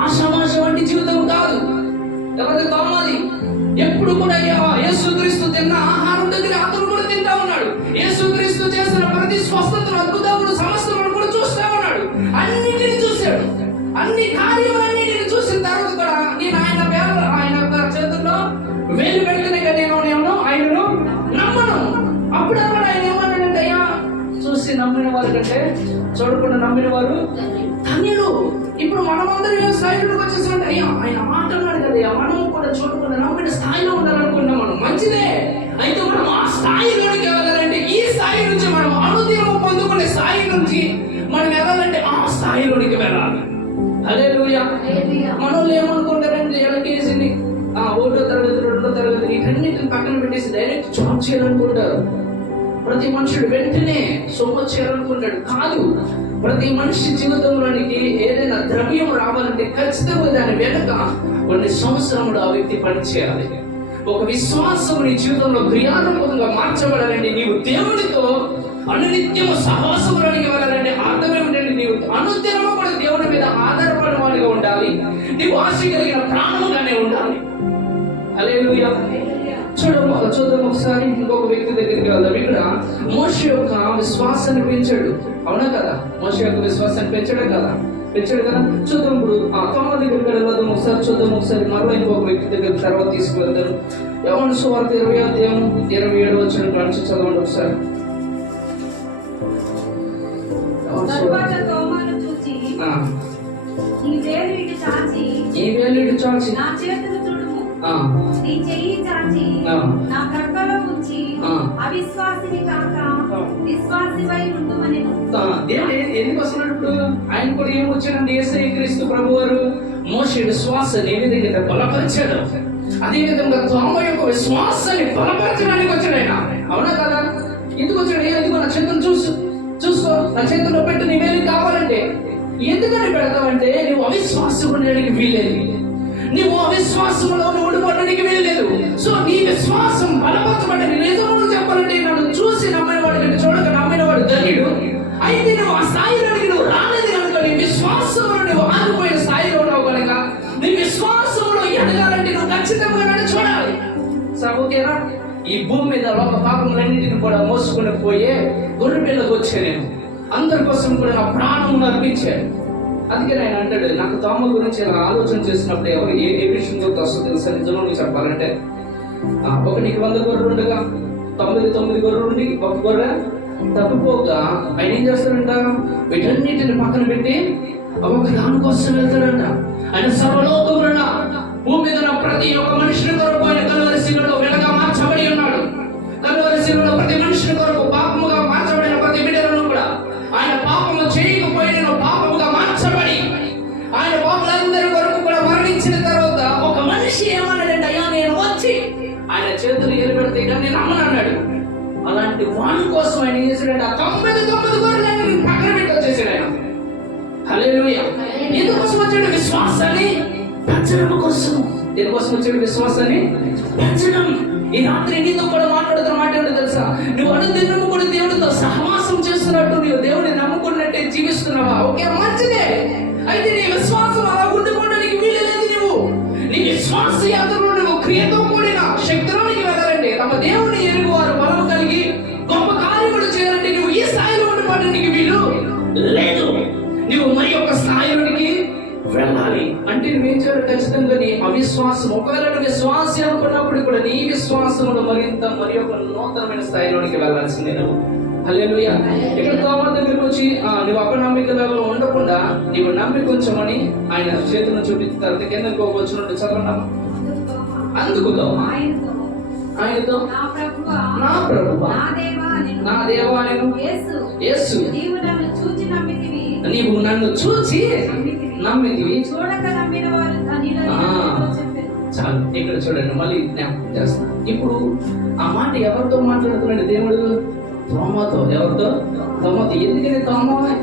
ఆశామాష వంటి జీవితం కాదు. ఎవరి తోమాది? ఎప్పుడు కూడా యేసుక్రీస్తు తిన్న ఆహారం దగ్గర అతను కూడా తింటా ఉన్నాడు. యేసుక్రీస్తు చేసిన ప్రతి స్వస్థతను, అద్భుతములు, సమస్తమును కూడా చూస్తా ఉన్నాడు. అన్నిటిని చూశాడు. అన్ని కార్యములన్నిటిని చూసిన తర్వాత కూడా నేను ఆయన చేతుల్లో వేలు పెడితేనే నేను ఆయనను నమ్మను. అప్పుడు అన్నాడు ఆయన ఏమన్నాడంటే, అయ్యా చూసి నమ్మిన వారి కంటే చూడకుండా నమ్మిన వారు ధన్యులు. ఇప్పుడు మనమందరం ఏ స్థాయిలోకి వచ్చేసినట్టు? అయ్యా ఆయన మాట అన్నాడు కదా, మనము కూడా చూడకుండా నమ్మిన స్థాయిలో ఉండాలనుకున్నాం. మనం మంచిదే. అయితే మనం ఆ స్థాయిలోనికి వెళ్ళాలంటే, ఈ స్థాయి నుంచి మనం అనుదినము పొందుకునే స్థాయి నుంచి మనం వెళ్ళాలంటే ఆ స్థాయిలోనికి వెళ్ళాలి. హల్లెలూయా. మనోళ్ళు ఏమనుకుంటారంటే, ఎల్కేజీని 1వ తరగతి 2వ తరగతి వీటన్నిటిని పక్కన పెట్టేసి డైరెక్ట్ జాబ్ చేయాలనుకుంటారు. ప్రతి మనుషుడు వెంటనే సొమ్ము చేయాలనుకుంటాడు. కాదు, ప్రతి మనిషి జీవితంలోనికి ఏదైనా ద్రవ్యం రావాలంటే ఖచ్చితంగా దాని వెనుక కొన్ని సంవత్సరములు ఆ వ్యక్తి పనిచేయాలి. ఒక విశ్వాసం నీ జీవితంలో క్రియారూపంగా మార్చబడాలంటే, నీవు దేవుడితో అనునిత్యము సహవాసంలోనికి వెళ్ళాలంటే అర్థం ఏమిటంటే, నీవు అనుదినము కూడా దేవుడి మీద ఆధారపడిన వాడిగా ఉండాలి. నీవు ఆశ కలిగిన ప్రాణముగానే ఉండాలి. హల్లెలూయా. చూద్దాం ఒకసారి ఇంకొక వ్యక్తి దగ్గరికి వెళ్దాం. ఇక్కడ మోషే యొక్క విశ్వాసాన్ని పెంచాడు. అవునా కదా? మోషే యొక్క విశ్వాసాన్ని పెంచడం కదా. తెచ్చాడు కదా. చూద్దాం ఇప్పుడు తోమ దగ్గరికి వెళ్ళదాం ఒకసారి, చూద్దాం ఒకసారి. మరలా ఇంకొక వ్యక్తి దగ్గర తర్వాత తీసుకువెళ్తారు. యోహాను సువార్త 20వ అధ్యాయం 27వ వచనం నుంచి చదవండి ఒకసారి. తరువాత తోమాను చూచి, ఈ వేలు ఇటు చాచి నా చేతులు చూడుము, నీ చెయ్యి చాచి నా ప్రక్కలో ఉంచి అవిశ్వాసిని కాక విశ్వాసివై ఉండుమనెను. ఎందుకు వస్తున్నాడు ఇప్పుడు? ఆయన కూడా ఏమొచ్చాడండి? యేసయ్య క్రీస్తు ప్రభు వారు మోషే విశ్వాసాన్ని ఏ విధంగా బలపరిచాడు, అదే విధంగా తోమ యొక్క విశ్వాసాన్ని బలపరచడానికి వచ్చాడు ఆయన. అవునా కదా? ఎందుకు వచ్చాడు? ఎందుకు? నా చేతులు చూసుకో, నా చేతుల్లో పెట్టు, నీ వేలు కావాలంటే. ఎందుకని పెడతావంటే నువ్వు అవిశ్వాసం ఉండడానికి వీల్లేదు, నువ్వు అవిశ్వాసంలో ఓడిపోవడానికి వీల్లేదు. సో నీ విశ్వాసం బలపరచబడి నిజంగా చెప్పాలంటే నన్ను చూసి నమ్మిన వాడు కంటే చూడక నమ్మిన వాడు ధన్యుడు. అయితే నువ్వు ఆ స్థాయిలోకి నువ్వు రాలేదు కనుక, నీ విశ్వాసంలో నువ్వు ఆగిపోయిన స్థాయిలో ఉన్నావు కనుక, నీ విశ్వాసంలో ఎదగాలంటే నువ్వు ఖచ్చితంగా నన్ను చూడాలి. ఓకేనా? ఈ భూమి మీద లోక పాపములన్నింటిని కూడా మోసుకుని పోయే గొర్రె పిల్లకు వచ్చే నేను అందరి కోసం కూడా నా ప్రాణం అర్పించాను. అందుకే ఆయన అంటాడు, నాకు తోమ గురించి ఇలా ఆలోచన చేసినప్పుడు ఎవరు ఏ విషయం వస్తుందో తెలుసా? నిజంగా చెప్పాలంటే ఒక నీకు 100 గొర్రెలు ఉండగా 99 గొర్రెలు ఉండి ఒక గొర్రె తప్పిపోగా ఆయన ఏం చేస్తాడంట? వీటన్నిటిని పక్కన పెట్టి ఒక దాని కోసం వెళ్తాడంట. ఆయన సర్వలోకమున భూమి మీద ప్రతి ఒక్క మనిషిని కొరకు ఆయన కలువరి శిలువలో వెలగా మార్చబడి ఉన్నాడు. కలువరి శిలువలో ప్రతి మనిషిని కొరకు పాపముగా మార్చబడిన ప్రతి బిడ్డలను కూడా ఆయన పాపము చేయకపోయి నేను పాపముగా మార్చబడి ఆయన పాపలందరి కొరకు కూడా మరణించిన తర్వాత ఒక మనిషి ఏమన్నాడంటే, అయ్యా నేను వచ్చి ఆయన చేతులు ఏలుపెడితే కానీ నేను అమ్మనన్నాడు. అలాంటి వాని కోసం ఆయన ఏం చేశాడంటే ఆ 99 గొర్రెలను పక్కన పెట్టి వచ్చేసాడు ఆయన. హల్లెలూయా! ఎందుకోసం వచ్చాడు? విశ్వాసాన్ని పెంచడం కోసం. దేనికోసం వచ్చాడు? విశ్వాసాన్ని పెంచడం. ఈ రాత్రి నీతో కూడా మాట్లాడుతున్న మాట ఏంటో తెలుసా? నువ్వు అనుదినము కూడా దేవుడితో సహవాసం చేస్తున్నట్టు, నువ్వు దేవుడిని నమ్ముకున్నట్టే జీవిస్తున్నావా? ఓకే, మంచిదే. అయితే నీ విశ్వాసం అలా ఉండిపోవడానికి వీలలేదు. నువ్వు నీ విశ్వాస యాత్రలో నువ్వు క్రియతో కూడిన శక్తిలోనికి వెళ్ళాలంటే, తమ దేవుని ఎరుగు వారు బలం కలిగి గొప్ప కార్యములు చేయాలంటే నువ్వు ఈ స్థాయిలో ఉండిపోవడానికి వీలు లేదు. నువ్వు మరి ఒక స్థాయిలోనికి వెళ్ళాలి అంటే నువ్వేం చేయాలి? ఖచ్చితంగా నీ అవిశ్వాసం, ఒకవేళ నువ్వు విశ్వాసం అనుకున్నప్పుడు కూడా నీ విశ్వాసంలో మరి ఒక నూతనమైన స్థాయిలోనికి వెళ్ళాల్సిందే నువ్వు. హల్లెలూయా! ఇక్కడ తోమ దగ్గరికి వచ్చి నువ్వు అపనమ్మికలలో ఉండకుండా నీవు నమ్మి కొంచెమని ఆయన చేతులను చూపించిన తర్వాత కిందకు వచ్చినట్టు చదవడం. అందుకు ఆయనతో నా ప్రభువా నా దేవా యేసు నీవు నన్ను చూచి నమ్మితివి. చాలు, ఇక్కడ చూడండి, మళ్ళీ జ్ఞాపకం చేస్తాను. ఇప్పుడు ఆ మాట ఎవరితో మాట్లాడుతున్నాడు దేవుడు? తోమతో. ఎవరితో? తోమతో. ఎందుకని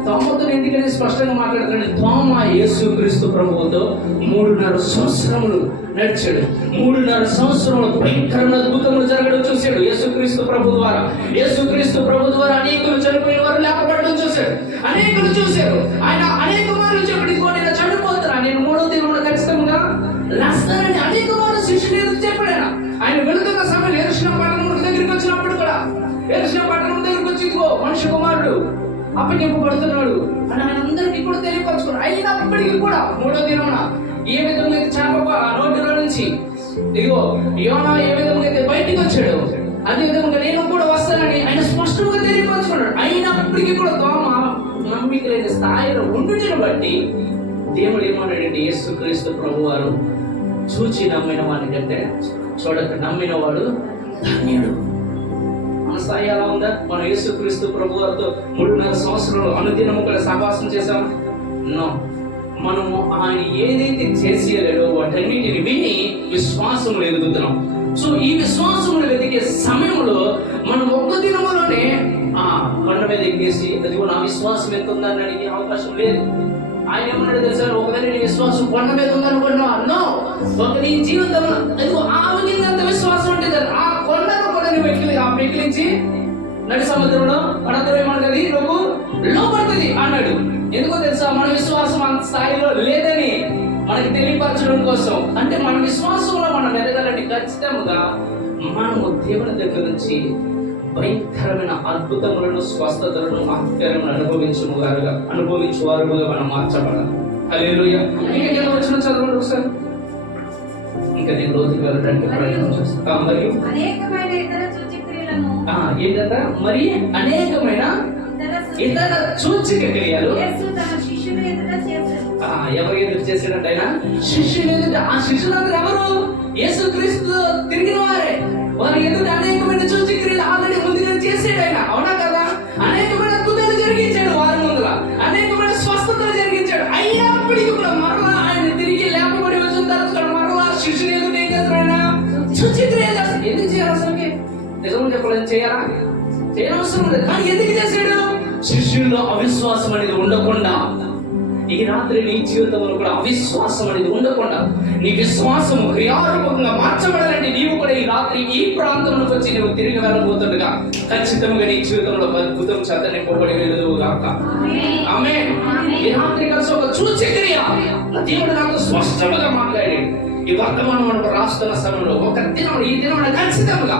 తోమతో ఎందుకని స్పష్టంగా మాట్లాడుతున్నాడు? తోమ యేసు క్రీస్తు ప్రభువుతో 3.5 సంవత్సరములు నడిచాడు. 3.5 సంవత్సరములు భయంకరమైన అద్భుతములు జరగడం చూశాడు యేసుక్రీస్తు ప్రభు ద్వారా. యేసుక్రీస్తు ప్రభు ద్వారా అనేకులు చనిపోయిన వారు లేకపోవడం చూశాడు. అనేకులు చూశారు. ఆయన అనేక మార్లు చెప్పి నేను చనిపోతాను, నేను 3వ దినమున ఖచ్చితంగా లేస్తానని అనేక మార్లు శిష్యులు చెప్పాడు. ఆయన వెళుతున్న సమయంలో యెరూషలేము పట్టణం దగ్గరికి వచ్చినప్పుడు కూడా, యెరూషలేము పట్టణం దగ్గరికి వచ్చి ఇదిగో మనిషి కుమారుడు అప్పగింపబడుతున్నాడు అని ఆయన అందరికీ కూడా తెలియపరచుకున్నాడు. అయినప్పటికీ కూడా 3వ దినమున ఏ విధంగా చేప నోటిలో నుంచి ఇదిగో యోనా ఏ విధంగా అయితే బయటికి వచ్చాడు, అదే విధంగా నేను కూడా వస్తానని ఆయన స్పష్టంగా తెలియపరచుకున్నాడు. అయినప్పటికీ కూడా తోమ నమ్మిక లేని స్థాయిలో ఉండుటను బట్టి దేవుడు ఏమన్నాడంటే, యేసుక్రీస్తు ప్రభు వారు చూచి నమ్మిన వాని కంటే చూడక నమ్మిన వాడు ధన్యుడు. మన స్థాయి ఎలా ఉందా? మన యేసుక్రీస్తు ప్రభు వారితో 3.5 సంవత్సరాలు అనుదినము కూడా సహవాసం చేశాం. నో, మనము ఆయన ఏదైతే చేసేయలేదో వాటన్నిటిని విని విశ్వాసములు ఎదుగుతున్నాం. సో ఈ విశ్వాసములు వెతికే సమయంలో మనం ఒక్క దినములోనే కొండ మీద ఎక్కేసి అదిగో నా విశ్వాసం ఎంత ఉందని అడిగే అవకాశం లేదు. ఆయన ఏమన్నాడు తెలుసా? ఒకవేళ నీ విశ్వాసం కొండ మీద ఉందనుకున్నా, నో, ఒక నీ జీవితంలో అదిగో ఆవగిందంత విశ్వాసం ఉంటుంది. ఆ కొండను కూడా నువ్వు పెకిలించి నడి సముద్రంలో పడతమన్నది నువ్వు లోపడుతుంది అన్నాడు. ఎందుకో తెలుసా? మన విశ్వాసం అంత స్థాయిలో లేదని మనకి తెలియపరచడం కోసం. అంటే మన విశ్వాసంలో మనం ఎదగాలని ఖచ్చితంగా మనము దేవుని దగ్గర నుంచి భయంకరమైన అద్భుతములను, స్వస్థతలను, ఆశ్చర్యములను అనుభవించువారుగా మనం మార్చబడాలి. హల్లెలూయా. ఇంకా వచ్చిన చదవండి ఒకసారి. ఇంకా నేను లోతుకి వెళ్ళడానికి ప్రయత్నం చేస్తాను. మరియు అనేకమైన ఇతర సూచక్రియలను ఏంటంట, మరి అనేకమైన ఇతర సూచక క్రియలు యేసు తన శిష్యుల ఎదుట చేశాడు. ఎవరు ఎదురు చేశాడంటే ఆయన శిష్యులు ఎదుట. ఆ శిష్యులందరూ ఎవరు? యేసుక్రీస్తు తిరిగిన వారే. వారి ఎదుట అనేకమైన సూచక క్రియలు ఆల్రెడీ ముందుగా చేసాడు ఆయన. అవునా కదా? అనేకమైన అద్భుతాలు జరిగించాడు వారి ముందుల, అనేకమైన స్వస్థతలు జరిగించాడు. అయినప్పటికీ కూడా మరలా ఆయన తిరిగి లేపబడి వచ్చిన తర్వాత మరలా శిష్యులు ఎదుట ఏం చేస్తాడు ఆయన? సూచక క్రియలు చేస్తాడు. ఎందుకు చేయాలి అసలుకి? నిజం చెప్పాలని చేయాలా? చేయనవసరం లేదు. కానీ ఎందుకు చేశాడు? శిష్యుల్లో అవిశ్వాసం అనేది ఉండకుండా, ఈ రాత్రి నీ జీవితంలో కూడా అవిశ్వాసం అనేది ఉండకుండా నీ విశ్వాసము క్రియారూపంగా మార్చబడాలంటే నీవు కూడా ఈ రాత్రి ఈ ప్రాంతంలోకి వచ్చి నువ్వు తిరిగి వెళ్ళబోతుండగా ఖచ్చితంగా నీ జీవితంలో అద్భుతం చేత నింపబడి వెలుగుగాక. ఆమేన్. ఈ రాత్రి కలిసి ఒక సూచక్రియ దేవుడు నాతో స్పష్టంగా మాట్లాడి ఈ వర్తమానం రాస్తున్న సమయంలో ఒక దినం, ఈ దినం ఖచ్చితంగా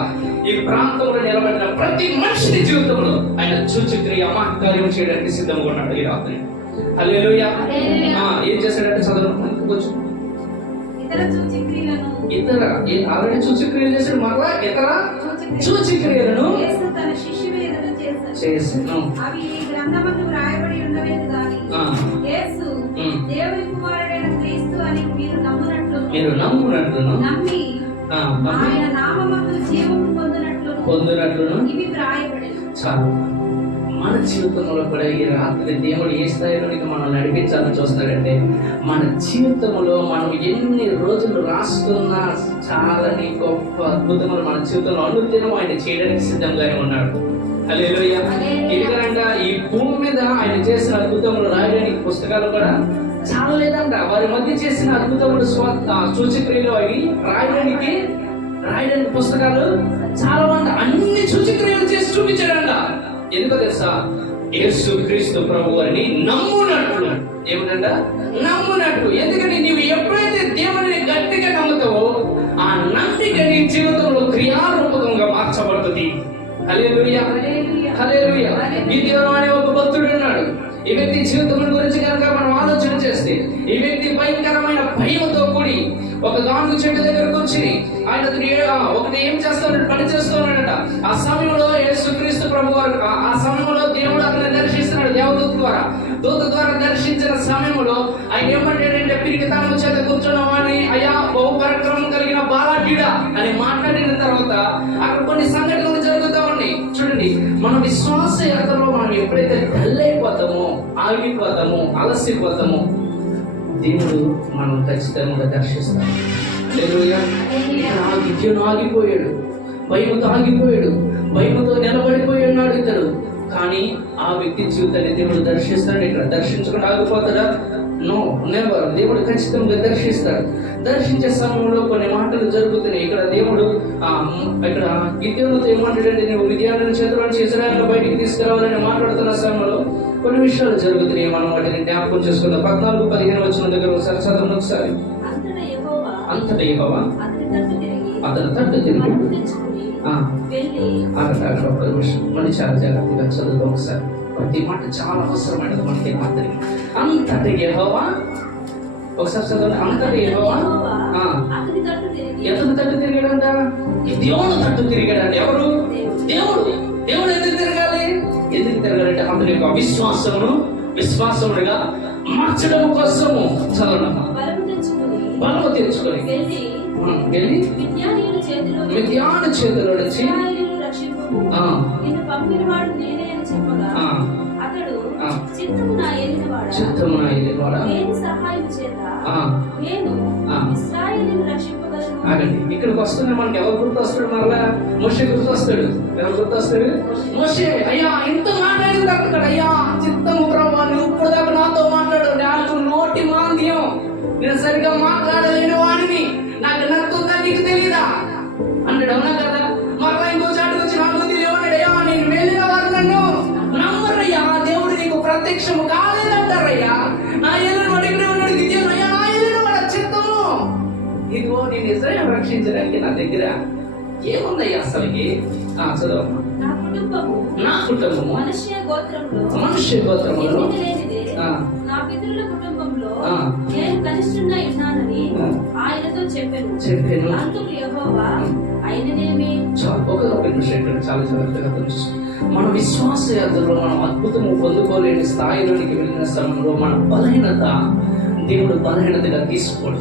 ఈ ప్రాంతంలో నిలబడిన ప్రతి మనిషిని జీవితంలో ఆయన సూచక్రియ మహత్కార్యం చేయడానికి సిద్ధంగా ఉన్నాడు ఈ రాత్రి. హల్లెలూయా. ఏం చేశాడంటే చదవచ్చు. ఇతర ఆల్రెడీ సూచక్రియలు చేశాడు, మరలా ఇతర సూచక్రియలను చేశాను. అవి ఈ గ్రంథమందు వ్రాయబడి ఉండలేదు గాని యేసు దేవుని కుమారుడైన క్రీస్తు అని మీరు నమ్మునట్లును నమ్మి ఆయన నామమందు జీవము పొందునట్లును ఇవి వ్రాయబడెను. చాలు. మన జీవితంలో కూడా ఈ రాత్రి దేవుడు ఏ స్థాయిలోనికి మనం నడిపించాలని చూస్తాడంటే, మన జీవితంలో మనం ఎన్ని రోజులు రాస్తున్నా చాలని గొప్ప అద్భుతములు మన జీవితంలో అనుదినం ఆయన చేయడానికి సిద్ధంగానే ఉన్నాడు. హల్లెలూయా. ఎందుకంటే ఈ భూమి మీద ఆయన చేసిన అద్భుతములు రాయడానికి పుస్తకాలు కూడా చాలా లేదంట. వారి మధ్య చేసిన అద్భుతములు సూచక్రియలు అవి రాయడానికి పుస్తకాలు చాలా మంది అన్ని సూచక్రియలు చేసి చూపించాడంట. ఎందుకో తెలుసా? యేసుక్రీస్తు ప్రభు వారిని నమ్మునట్లు. ఏమిటంట? నమ్మునట్లు. ఎందుకంటే నీవు ఎప్పుడైతే దేవుడిని గట్టిగా నమ్ముతావో ఆ నమ్మిక నీ జీవితంలో క్రియారూపకంగా మార్చబడుతుంది. హల్లెలూయా. హల్లెలూయా. గిద్యోను అనే ఒక భక్తుడు ఉన్నాడు. ఈ వ్యక్తి జీవితం గురించి కనుక మనం ఆలోచన చేస్తే, ఈ వ్యక్తి భయంకరమైన భయంతో కూడి ఒక గానుగ చెట్టు దగ్గరకు వచ్చి ఆయన ఒకటి ఏం చేస్తున్నాడు? పని చేస్తున్నాడట. ఆ సమయంలో యేసుక్రీస్తు ప్రభు వారు ఆ సమయంలో దేవుడు అతన్ని దర్శిస్తున్నాడు. దేవదూత ద్వారా దర్శించిన సమయంలో ఆయన ఏమంటాడంటే, పిరికితనం చేత కూర్చున్నామని, అయ్యా బహు పరాక్రమం కలిగిన బాలాఢ్యుడ అని మాట్లాడిన తర్వాత అక్కడ కొన్ని సంఘటనలు జరుగుతూ ఉన్నాయి. చూడండి, మన విశ్వాస యాత్రలో మనం ఎప్పుడైతే డల్ అయిపోతామో, ఆగిపోతామో, అలసిపోతామో దేవుడు మనం ఖచ్చితంగా దర్శిస్తాడు. గిద్యోను ఆగిపోయాడు, భయముతో నిలబడిపోయి ఉన్నాడు ఇతడు. కానీ ఆ వ్యక్తి జీవితాన్ని దేవుడు దర్శిస్తాడు. ఇక్కడ దర్శించకుండా ఆగిపోతాడా? No, never. దేవుడు ఖచ్చితంగా దర్శిస్తాడు. దర్శించే సమయంలో కొన్ని మాటలు జరుగుతున్నాయి. ఇక్కడ దేవుడు ఇక్కడ గిద్యోనుతో ఏమంటాడంటే, నువ్వు మిద్యాను చేతిలో నుంచి ఇశ్రాయేలును బయటికి తీసుకురావాలని మాట్లాడుతున్న సమయంలో కొన్ని విషయాలు జరుగుతున్నాయి. మనం వాటిని జ్ఞాపకం చేసుకుందాం. 14-15 వచ్చిన దగ్గర ఒకసారి చదవండి. ఒకసారి. అంతటా యెహోవా అతను తట్టు తిరిగి మళ్ళీ చాలా జాగ్రత్తగా చదువుతాం ఒకసారి. ప్రతి మాట చాలా అవసరమైనది మనకి మాత్రమే. అంతటా యెహోవా, ఒకసారి చదవండి. అంతటా యెహోవా ఎతను తట్టు తిరిగాడంట? దేవుడు తట్టు తిరిగాడంట. ఎవరు? దేవుడు. దేవుడు ఎందుకు తిరగాలి? ఎందుకు తిరగాలంటే అతని యొక్క విశ్వాసముగా మార్చడం కోసము. చదవనమ్మా. బలము తెచ్చుకొని వెళ్ళి మిద్యాను చేతిలో నుంచి చిత్తము నా యేలినవాడా, ఇక్కడికి వస్తున్నా మనకి ఎవరు గుర్తొస్తాడు? మరలా మోషే గుర్తొస్తాడు. ఎవరు గుర్తొస్తాడు? మోషే. అయ్యా ఇంత మాట్లాడిన తర్వాత, అయ్యా చిత్తము ప్రభా, నువ్వు ఇప్పుడు దాకా నాతో మాట్లాడు, నాకు నోటి మాంద్యం, నేను సరిగా మాట్లాడలేని వాడిని, నాకు నత్తుందా నీకు తెలీదా అన్నాడు. అవునా కదా? మరలా ఇంకో చాటుకు వచ్చి నాకు తెలియమన్నాడు. అయ్యా నేను వెళ్ళిన వారు నన్ను నమ్మరయ్యా, దేవుడు నీకు ప్రత్యక్షము కాలేదంటారయ్యా. నా ఏదైనా అడిగిన ఉన్నాడు గిద్యోను. అయ్యా నా ఏదైనా వాడు చిత్తము, ఇదిగో నేను ఇశ్రాయేలును రక్షించడానికి నా దగ్గర ఏముందయ్యా అసలుకి? చదవమ్మా. కుటుంబము మనుష్య గోత్రములో నా పితరుల కుటుంబంలో నేను కనిష్ఠుడై ఉన్నానని ఆయనతో చెప్పాను. అందుకు యెహోవా ఆయననేమి ఒక నిమిషం ఇక్కడ చాలా జాగ్రత్తగా తెలుసు. మన విశ్వాస యాత్రలో మనం అద్భుతము పొందుకోలేని స్థాయిలోనికి వెళ్ళిన సమయంలో మన బలహీనత దేవుడు బలహీనతగా తీసుకోడు.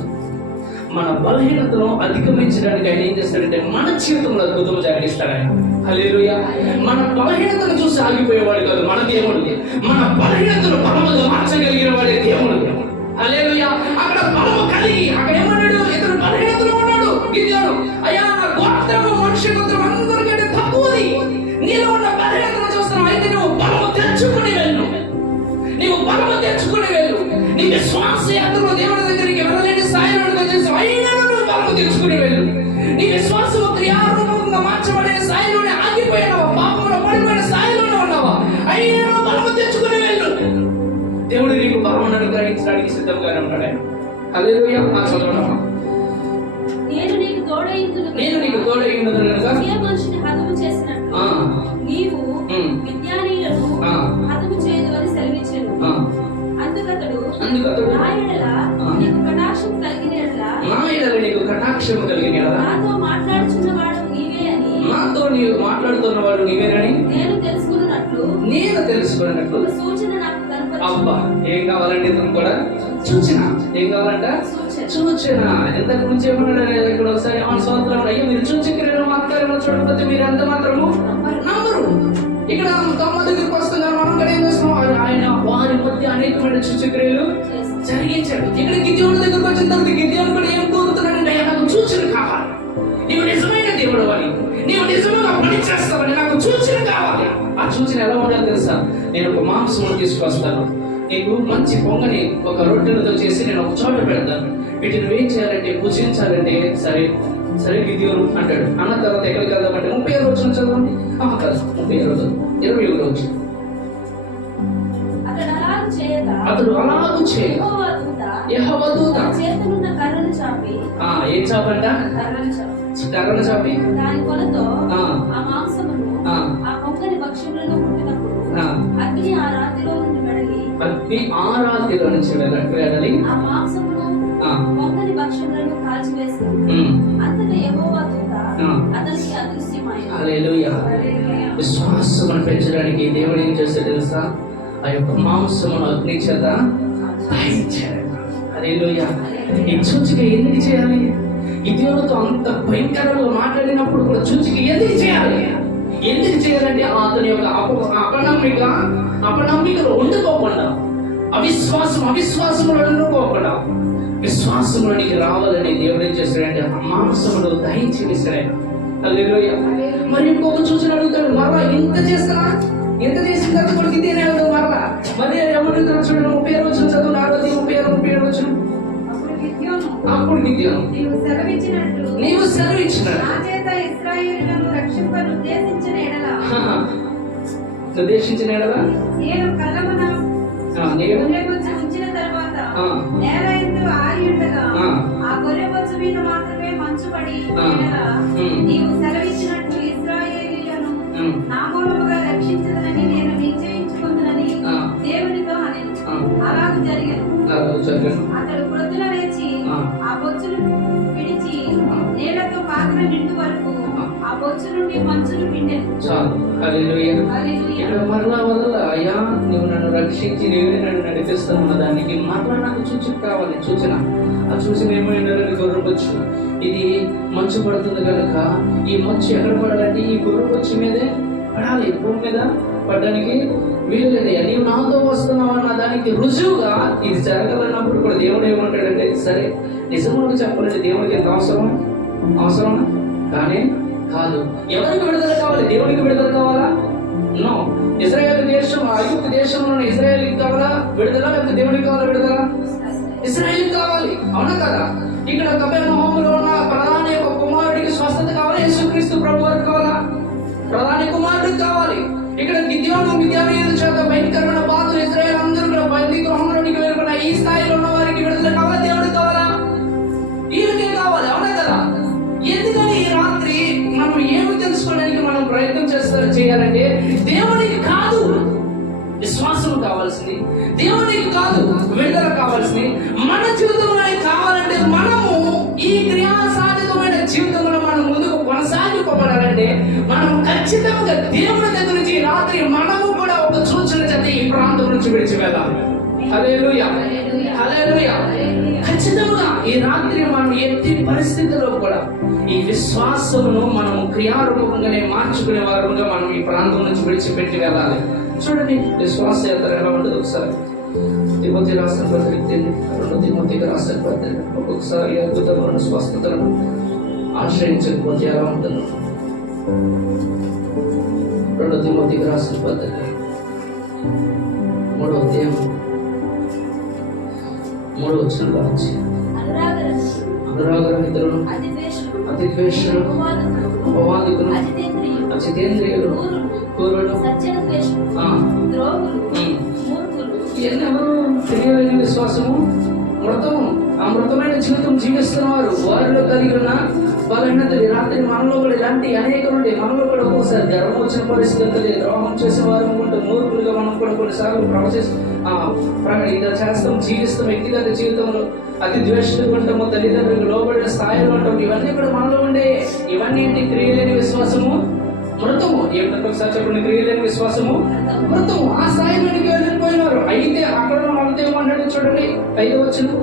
మన బలహీనతను అధిగమించడానికి ఆయన ఏం చేస్తాడంటే మన జీవితంలో అద్భుతం జరిగిస్తాడు ఆయన. హల్లెలూయా. మన బలహీనతను చూసి ఆగిపోయేవాడు కాదు మన దేవుడు. మన బలహీనతను బలముగా మార్చగలిగిన వాడే దేవుడు. హల్లెలూయా. అక్కడ బలము కలిగి అక్కడ ఏమన్నాడు, ఇతను బలహీనతలో ఉన్నాడు గిద్యోను. అయ్యా నా గోత్రము మనుష్య గోత్రం అందరికంటే తక్కువది, నీలో ఉన్న బలహీనతను చూస్తున్నావు, అయితే నువ్వు బలము తెచ్చుకుని వెళ్ళు, నీవు బలము తెచ్చుకుని వెళ్ళు. నీ విశ్వాస యాత్రలో దేవుడి దగ్గరికి వెళ్ళలేని స్థాయిలో వచ్చేసి అయినా నువ్వు బలము తెచ్చుకుని వెళ్ళు. నీ విశ్వాసము క్రియారూపంగా మార్చబడే స్థాయిలోనే ఆగిపోయినావా, పాపంలో పడిపోయిన స్థాయిలోనే ఉన్నావా, అయినా బలము తెచ్చుకుని వెళ్ళు. దేవుడు నీకు బలమును అనుగ్రహించడానికి సిద్ధంగానే ఉన్నాడు. హల్లెలూయా. నేను నీకు తోడై ఉన్నది కనుక మనిషిని హతము చేసినట్టు నీవు విద్యానీయులను హతము చేయదని సెలవిచ్చాను. అందుకతడు నా యెడల నీకు కటాక్షం కలిగిన యెడల నాతో మాట్లాడుచున్నవాడు నీవే అని, నాతో నీవు మాట్లాడుతున్నవాడు నీవేనని నేను తెలుసుకున్నట్లు ఒక సూచన నాకు కనపరచు. అబ్బా, ఏం కావాలంటే ఇతను కూడా సూచన. ఏం కావాలంట? సూచన. ఎంతకు ముందు ఏమన్నాడు ఇక్కడ ఒకసారి మన సోదరులు, అయ్యో మీరు సూచక్రియలు మాత్రమే చూడకపోతే మీరు ఎంత మాత్రము నమ్మరు. ఇక్కడ తమ దగ్గరికి వస్తున్నారు, మనం కూడా ఏం చేస్తున్నాం, ఆయన వారి మధ్య అనేకమైన సూచక్రియలు జరిగించాడు. ఇక్కడ గిద్యోను దగ్గరకు వచ్చిన తర్వాత గిద్యోను కూడా ఏం కోరుతున్నాడంటే, నాకు సూచన కావాలి, నీవు నిజమైన దేవుడు అని, నీవు నిజంగా పని చేస్తావని నాకు సూచన కావాలి. ఆ సూచన ఎలా ఉండాలి తెలుసా? నేను ఒక మాంసమును తీసుకొస్తాను, నీకు మంచి పొంగని ఒక రొట్టెలతో చేసి నేను ఒక చోట పెడతాను, వీటిని ఏం చేయాలంటే భుజించాలంటే సరే సరే గిద్యోను అంటాడు. అన్న తర్వాత ఎక్కడికి వెళ్దామంటే 30 రోజులు చదవండి. కాదు 30 రోజులు 21 రోజులు అతడు అలాగూ యెహోవా దూత చేతులున్న కర్రను చాపి, ఏం చాపంట? కర్రను చాపి దాని కొనతో ఆ మాంసమును ఆ పొంగని భక్ష్యములను ముట్టినప్పుడు అగ్ని ఆ రాతిలో నుండి వెడలి ఆ మాంసమును పొంగని భక్ష్యములను కాల్చివేసి అంతటా యెహోవా దూత అతనికి అదృశ్యమాయెను. హల్లెలూయా. విశ్వాసమును పెంచడానికి దేవుడు ఏం చేస్తాడు తెలుసా? ఆ యొక్క మాంసమును అగ్ని చేత దహించాడు. హల్లెలూయా. ఈ సూచిక ఎందుకు చేయాలి? గిద్యోనుతో అంత భయంకరంగా మాట్లాడినప్పుడు కూడా సూచిక ఎందుకు చేయాలి? ఎందుకు చేయాలంటే అతని యొక్క అపనమ్మికలో ఉండిపోకుండా, అవిశ్వాసంలో ఉండిపోకుండా విశ్వాసంలోనికి రావాలని దేవుడు ఏం చేస్తాడంటే ఆ మాంసమును దహించి విసిరాడు. హల్లెలూయా. మరి ఇంకొక సూచన అడుగుతాడు, మరలా ఇంత చేస్తారా? ఎంత చేసిన తర్వాత కూడా ఇదేనే అడుగుతాడు మరలా. మరి ఎవరు చూడండి 30 రోజులు చదువు, 37 రోజులు. అప్పుడు గిద్యోను నీవు సెలవిచ్చినట్లు ఉద్దేశించిన ఎడల నేను కళ్ళమున గొర్రెబొచ్చు ఉంచిన తర్వాత నేల ఎందు ఆరి ఉండగా ఆ గొర్రెబొచ్చు మీద మాత్రమే మంచు పడి నీవు సెలవిచ్చినట్లు ఇశ్రాయేలీయులను నా మూలముగా రక్షించదనని నేను నిశ్చయించుకుందునని దేవునితో అనెను. అలాగూ జరిగెను. అతడు ప్రొద్దున లేచి ఆ బొచ్చును విడిచి నీళ్లతో పాత్ర నిండు వరకు ఆ బొచ్చు నుండి మంచును పిండెను. మరలా వదల అయ్యా, నువ్వు నన్ను రక్షించి నీవే నన్ను నడిపిస్తున్న దానికి మరలా నాకు సూచన కావాలి. సూచన ఆ సూచన ఏమైనా గొర్రెబొచ్చు, ఇది మంచు పడుతుంది కనుక ఈ మంచు ఎక్కడ పడాలంటే ఈ గొర్రెబొచ్చు మీదే పడాలి, భూమి మీద పడడానికి వీలు లేదయ్యా, నీవు నాతో వస్తున్నావు అన్న దానికి రుజువుగా ఇది జరగాలన్నప్పుడు కూడా దేవుడు ఏమంటాడంటే, సరే నిజంగా చెప్పాలంటే దేవుడికి ఎంత అవసరమా? కానీ కాదు. ఎవరికి విడుదల కావాలి? దేవుడికి విడుదల కావాలా? నో. ఇజ్రాయేల్ దేశం, ఐగుప్తు దేశంలో ఉన్న ఇజ్రాయేల్కి కావాలా విడుదల, లేకపోతే దేవుడికి కావాలా విడుదల? ఇజ్రాయేల్ కావాలి, అవునా కదా? ఇక్కడ కపెర్నహూములో ఉన్న ప్రధాని యొక్క కుమారుడికి స్వస్థత కావాలి, యేసుక్రీస్తు ప్రభు వారికి కావాలా? ప్రధాని కుమారుడికి కావాలి. ఇక్కడ గిద్యోను మిద్యానీయుల చేత భయంకరమైన బాధలు ఇజ్రాయేల్ అందరూ కూడా బందీ గృహంలోనికి వెళ్ళిన ఈ స్థాయిలో ఉన్న వారికి విడుదల కావాలా? దేవుడికి కావాలా? వీళ్ళకే కావాలి, అవునా కదా? ఎందుకని ఈ రాత్రి మనం ఏమి తెలుసుకోవడానికి మనం ప్రయత్నం చేయాలంటే దేవునికి కాదు విశ్వాసం కావాల్సింది, దేవునికి కాదు విడుదల కావాల్సింది, మన జీవితంలో కావాలంటే మనము ఈ క్రియాసాధితమైన జీవితంలో మనం ముందుకు కొనసాగిపోబడాలంటే మనం ఖచ్చితంగా దేవుని దగ్గర నుంచి రాత్రి మనము కూడా ఒక సూచన చేత ఈ ప్రాంతం నుంచి విడిచి వెళ్ళాలి. హల్లెలూయా, హల్లెలూయా. ఖచ్చితంగా ఈ రాత్రి మనం ఎట్టి పరిస్థితుల్లో కూడా ఈ విశ్వాసమును మనం క్రియారూపంగానే మార్చుకునే వారుగా మనం ఈ ప్రాంతం నుంచి విడిచిపెట్టి వెళ్ళాలి. చూడండి విశ్వాస యాత్ర ఎలా ఉండదు. ఒకసారి తిమోతి రాసిన పత్రిక 2 తిమోతికి రాసిన పత్రిక ఒక్కొక్కసారి అద్భుతమైన స్వస్థతలను ఆశ్రయించకపోతే ఎలా ఉంటుంది. 2 తిమోతికి రాసిన పత్రిక 3వ అధ్యాయం 3వ వచనంలో నుంచి అనురాగరహితులను, అతిద్వేషులు, అపవాదికులు, అజితేంద్రియులు, క్రూరులు, తెలియలేని విశ్వాసము, మృతము, ఆ మృతమైన జీవితం జీవిస్తున్న వారు వారిలో కలిగి ఉన్న బలహీనతలు. రాత్రి మనలో కూడా ఇలాంటి అనేకలు ఉంటాయి. మనలో కూడా ఒక్కోసారి గర్వం వచ్చిన పరిస్థితులు, ద్రోహం చేసిన వారు ఉంటే మూర్ఖులుగా మనం కూడా కొన్నిసార్లు ఇలా చేస్తాం, జీవిస్తాం. వ్యక్తిగత జీవితంలో అతి ద్వేషులుగా ఉంటాము, తల్లిదండ్రులకు లోబడిన స్థాయిలో ఉంటాం. ఇవన్నీ కూడా మనలో ఉండే ఇవన్నీ ఏంటి? క్రియలేని విశ్వాసము, మృతము. ఏమిటంటే ఒకసారి చెప్పండి, క్రియలేని విశ్వాసము, మృతము. ఆ స్థాయిలోనికి వెళ్ళిపోయినారు. అయితే అక్కడ వాళ్ళతో ఏమన్నాడు చూడండి, 5వ వచనం,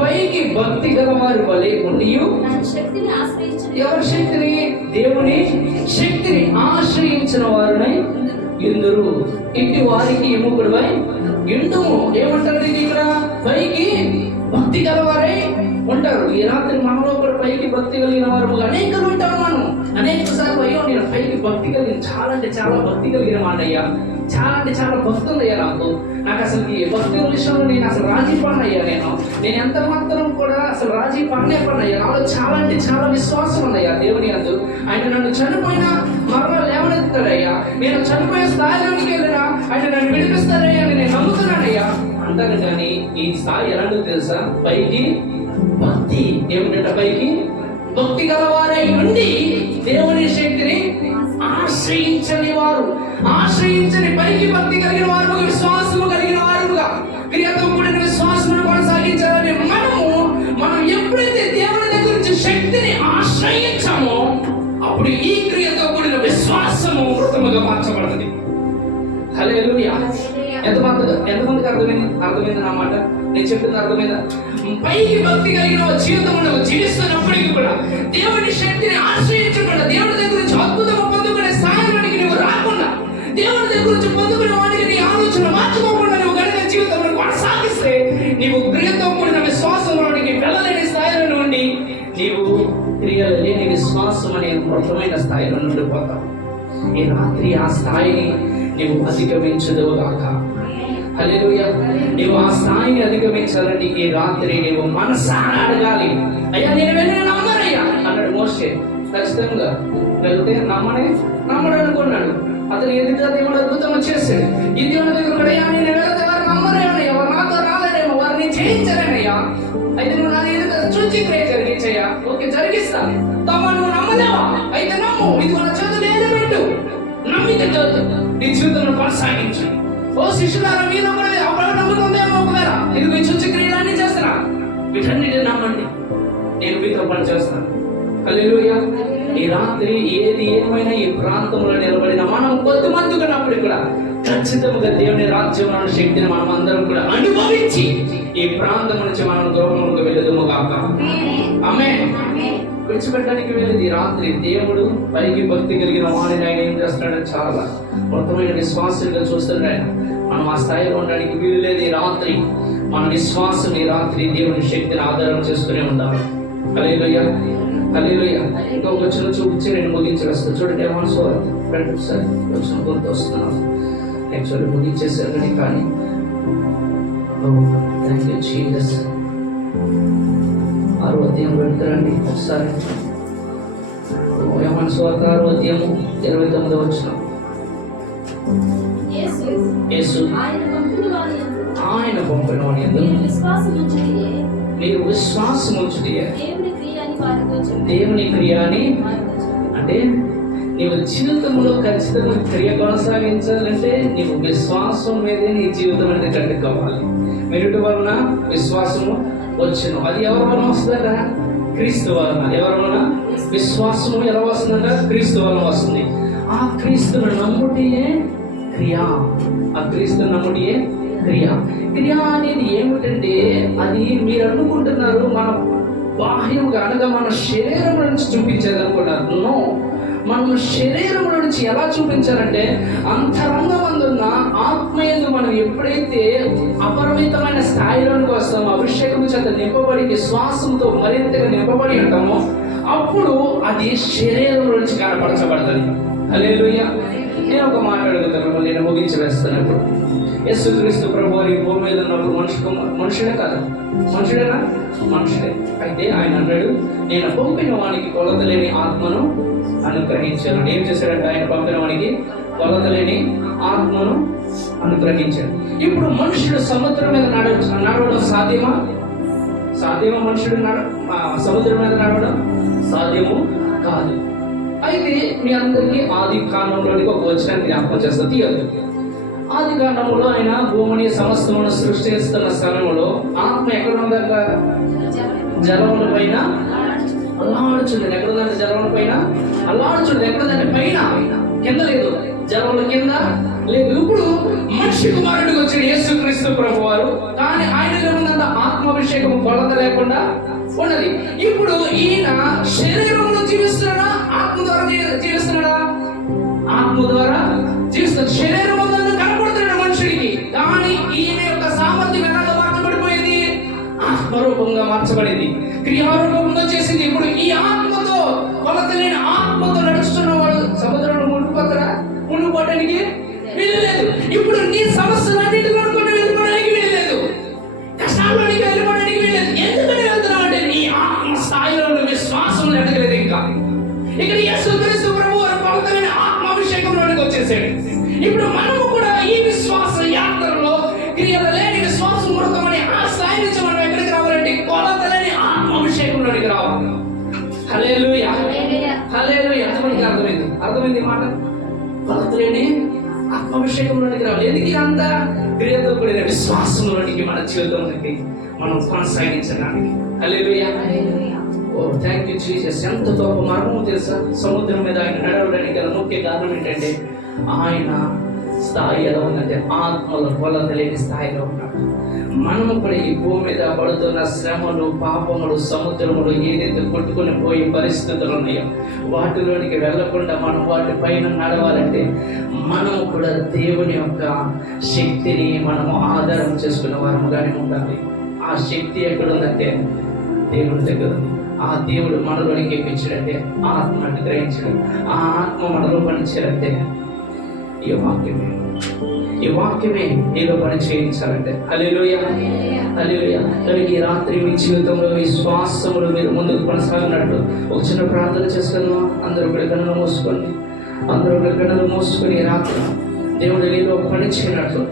పైకి భక్తి గల వారి వలె ఉండి ఎవరి శక్తిని? దేవుని శక్తిని ఆశ్రయించిన వారిని ఇందురు. ఇంటి వారికి ఎముకుడువై ఇండుము. ఏమంటారు ఇది ఇక్కడ? పైకి భక్తి గలవారై ఉంటారు. ఈ రాత్రి మనలో కూడా పైకి భక్తి కలిగిన వారు అనేకలు ఉంటారు. మనం అనేక సార్లు అయ్యో నేను పైకి భక్తి కలిగిన, చాలా అంటే చాలా భక్తి కలిగిన మాట అయ్యా, చాలా అంటే చాలా భక్తి ఉందయ్యా నాకు అసలు ఈ భక్తి విషయంలో నేను అసలు రాజీ పడినయ్యా. నేను ఎంత మాత్రం కూడా అసలు రాజీ పడినయ్యా. నాలో చాలా అంటే చాలా విశ్వాసం ఉందయ్యా దేవుని యందు. ఆయన నన్ను చనిపోయినా మరలా లేవనెత్తాడయ్యా. నేను చనిపోయే స్థాయిలోకి వెళ్ళినా ఆయన నన్ను విడిపిస్తాడయ్యా అని నేను నమ్ముతున్నానయ్యా అంటాను. కానీ ఈ స్థాయి ఎలాంటిది తెలుసా? పైకి భక్తి. ఏమిటంటే పైకి భక్తి గలవారై ఉండి దేవుని శక్తిని ఆశ్రయించని వారు, ఆశ్రయించని పైకి భక్తి కలిగిన వారు, విశ్వాసము కలిగిన వారుగా క్రియతో కూడిన విశ్వాసమును కొనసాగించాలని మనం ఎప్పుడైతే దేవుని దగ్గర నుంచి శక్తిని ఆశ్రయించామో అప్పుడు ఈ క్రియతో కూడిన విశ్వాసము మృతముగా మార్చబడుతుంది. హల్లెలూయా. ఎంతమందికి అర్థమైంది నా మాట? నేను చెప్పింది అర్థమైందా? పైకి భక్తి కలిగిన జీవితం జీవిస్తున్నప్పటికీ కూడా దేవుని శక్తిని ఆశ్రయించకుండా, దేవుని దగ్గర నుంచి అద్భుతము పొందుకునే స్థాయిలోనికి నువ్వు రాకుండా, దేవుని దగ్గర నుంచి పొందుకునే వాడికి నీ ఆలోచన మార్చుకోకుండా నువ్వు గడిపే జీవితంలో కొనసాగిస్తే నీవు క్రియతో కూడిన విశ్వాసంలోనికి వెళ్ళలేని స్థాయిలో నుండి నీవు క్రియలు లేని విశ్వాసం అనే మృతమైన స్థాయిలో నుండి పోతావు. ఈ రాత్రి ఆ స్థాయిని నీవు అధిగమించదువుగాక. హల్లెలూయా. నీవు ఆ స్థాయిని అధిగమించాలని ఈ రాత్రి నీవు మనసారా అడగాలి. అయ్యా నేను వెళ్ళి నమ్మనయ్యా అన్నాడు మోషే. ఖచ్చితంగా వెళ్తే నమ్మడు అనుకున్నాడు. అతను ఎదుట దేవుడు అద్భుతం చేశాడు. ఈ దేవుని దగ్గర కూడా అయ్యా నేను వెళ్తే వారు నమ్మరేమయ్యా, వారు నాతో రాలేదేమో, వారిని జయించలేనయ్యా. అయితే నువ్వు నా ఎదుట చూచి క్రియ జరిగించయ్యా. ఓకే జరిగిస్తా. నువ్వు నమ్మలేవా? అయితే నమ్ము. ఇది మన చేతులు ఏదో పెట్టు, నమ్మిక నీ జీవితంలో కొనసాగించు. ఓ శిష్యులారా మీరు కూడా అప్పుడు నమ్ముతుందేమో, ఒకవేళ ఇది మీ చూచి క్రియలన్నీ చేస్తారా? వీటన్నిటిని నమ్మండి, నేను మీతో పని చేస్తాను. హల్లెలూయా. ఈ రాత్రి ఏది ఏమైనా ఈ ప్రాంతంలో నిలబడిన మనం కొద్దిమంది ఉన్నప్పుడు కూడా ఖచ్చితంగా దేవుని రాజ్యం శక్తిని మనం అందరం కూడా అనుభవించి ఈ ప్రాంతం నుంచి మనం గృహములకు వెళ్ళదుము గాక. ఆమేన్. విడిచిపెట్టడానికి వెళ్ళేది రాత్రి దేవుడు పైకి భక్తి కలిగిన వాడిని ఆయన ఏం చేస్తున్నాడని చాలా మొత్తమైన విశ్వాసంగా చూస్తున్నాడు. మనం ఆ స్థాయిలో ఉండడానికి వీలు లేదు. ఈ రాత్రి మన విశ్వాసం ఈ రాత్రి దేవుని శక్తిని ఆధారం చేసుకునే ఉండాలి. హల్లెలూయా, హల్లెలూయా. ఇంకొక చిన్న చూపించి నేను ముగించి వస్తాను. చూడండి ఏమన్నా సార్ వచ్చిన గుర్తు వస్తున్నాను. యాక్చువల్లీ ముగించేసారు కానీ థ్యాంక్ యూ జీసస్. 6వ అధ్యాయం పెడతారండి ఒకసారి. యోహాను సువార్త 6వ అధ్యాయము 29వ వచనం. యేసు ఆయన పంపిన వాని యందు మీరు విశ్వాసం ఉంచుటే దేవుని క్రియ అని అంటే నీవు జీవితంలో ఖచ్చితంగా క్రియ కొనసాగించాలంటే నీవు విశ్వాసం మీదే నీ జీవితం అనేది కట్టుకోవాలి. మెరుటు వలన విశ్వాసము వచ్చును. అది ఎవరి వలన వస్తుందట? క్రీస్తు వలన. ఎవరి వలన? విశ్వాసము ఎలా వస్తుందంట? క్రీస్తు వలన వస్తుంది. ఆ క్రీస్తును నమ్ముటియే క్రియ. ఆ క్రీస్తును నమ్ముటియే క్రియ. క్రియ అనేది ఏమిటంటే, అది మీరు అనుకుంటున్నారు మన బాహ్యంగా అనగా మన శరీరం నుంచి చూపించేది అనుకున్నారు. నో, మనం శరీరం నుంచి ఎలా చూపించాలంటే అంతరంగమందున్న ఆత్మయందు మనం ఎప్పుడైతే అపరిమితమైన స్థాయిలోనికి వస్తామో, అభిషేకం చేత నింపబడి విశ్వాసంతో మరింతగా నింపబడి ఉంటామో, అప్పుడు అది శరీరం నుంచి కనపరచబడుతుంది. హల్లెలూయా. నేను ఒక మాట అడుగుతాను, నేను ముగించి వేస్తాను. యేసుక్రీస్తు ప్రభువు ఈ భూమి మీద ఉన్నప్పుడు మనుషుడే కాదు, మనుషుడేనా? మనుషుడే. అయితే ఆయన అన్నాడు, నేను పంపిన వానికి కొలత లేని ఆత్మను అనుగ్రహించాను. ఏం చేశాడంటే, ఆయన పంపిన వానికి కొలత లేని ఆత్మను అనుగ్రహించాడు. ఇప్పుడు మనుషుడు సముద్రం మీద నడవడం సాధ్యమా? మనుషుడు సముద్రం మీద నడవడం సాధ్యము కాదు. అయితే మీ అందరికీ ఆది కాండంలోనికి ఒక వచనాన్ని జ్ఞాపకం చేస్తా, తీయదు. ఆది కాండంలో ఆయన భూమిని సమస్తమును సృష్టిస్తున్న సమయంలో ఆత్మ ఎక్కడ ఉందట? జలముల పైన అల్లాడుచుండేది. ఎక్కడ ఉందంటే? జలముల పైన అల్లాడుచుండేది. ఎక్కడ ఉందంటే? పైన, కింద లేదు. జలముల కింద లేదు. ఇప్పుడు మనిషి కుమారుడికి వచ్చిన యేసుక్రీస్తు ప్రభు వారు, కానీ ఆయనలో ఉన్నంత ఆత్మాభిషేకం కొలత లేకుండా ఉన్నది. ఇప్పుడు ఈయన శరీరంలో జీవిస్తున్నాడా? ఆత్మ ద్వారా జీవిస్తున్నాడా? ఆత్మ ద్వారా జీవిస్తున్నాడు. శరీరం కనపడుతున్నాడు మనుషుడికి, కానీ ఈయన యొక్క సామర్థ్యం ఎలా మార్చబడిపోయింది? ఆత్మరూపంగా మార్చబడింది, క్రియారూపంగా చేసింది. ఇప్పుడు ఈ ఆత్మతో, కొలత లేని ఆత్మతో నడుస్తున్న వాడు సముద్రంలో మునిగిపోవడానికి వీల్లేదు. ఇప్పుడు నీ సమస్యలన్నింటిలో వెళ్ళిపోవడానికి వీల్లేదు, కష్టాల్లోనికి వెళ్ళిపోవడానికి వీల్లేదు. ఎందుకని వెళ్తున్నావు అంటే, నీ ఆత్మ స్థాయిలో విశ్వాసం ఎదగలేదు. ఇంకా ఇక్కడ యేసుక్రీస్తు ప్రభువు కొలత లేని ఆత్మాభిషేకంలోనికి వచ్చేసాడు. ఇప్పుడు మనము కూడా ఈ విశ్వాస యాత్రలో క్రియల లేని విశ్వాసం మృతమని ఆ స్థాయి నుంచి మనం ఎక్కడికి రావాలంటే కొలత లేని ఆత్మాభిషేకంలోనికి రావాలి. హల్లెలూయా, హల్లెలూయా. అర్థమైంది మాట? కొలత లేని ఆత్మాభిషేకంలోనికి రావాలి. ఎందుకు అంత క్రియతో కూడిన విశ్వాసంలోనికి మన జీవితంలోకి మనం కొనసాగించడానికి? హల్లెలూయా. ఓ థ్యాంక్ యూ జీసస్. ఎంత గొప్ప మర్మం తెలుసా? సముద్రం మీద ఆయన నడవడానికి గల ముఖ్య కారణం ఏంటంటే, ఆయన స్థాయి ఎలా ఉందంటే ఆత్మలో కొలత లేని స్థాయిలో ఉన్నాడు. మనము కూడా ఈ భూమి మీద పడుతున్న శ్రమలు, పాపములు, సముద్రములు ఏదైతే కొట్టుకుని పోయే పరిస్థితులు ఉన్నాయో, వాటిలోనికి వెళ్లకుండా మనం వాటి పైన నడవాలంటే మనము కూడా దేవుని యొక్క శక్తిని మనము ఆధారం చేసుకున్న వారముగానే ఉండాలి. ఆ శక్తి ఎక్కడుందంటే దేవుని దగ్గర ఉంది. ఆ దేవుడు మనలోనికి ఎక్కించాడంటే ఆత్మ గ్రహించడం, ఆ ఆత్మ మనలో పనిచేయాలంటే ఈ వాక్యమే నీలో పని చేయించాలంటే. హల్లెలూయా, హల్లెలూయా. ఈ రాత్రి మీ జీవితంలో విశ్వాసములు మీరు ముందుకు కొనసాగినట్టు ఒక చిన్న ప్రార్థన చేసుకుందాం. అందరూ కూడా కన్నులు మూసుకొని రాత్రి దేవుడు నీలో పని చేయనట్లు,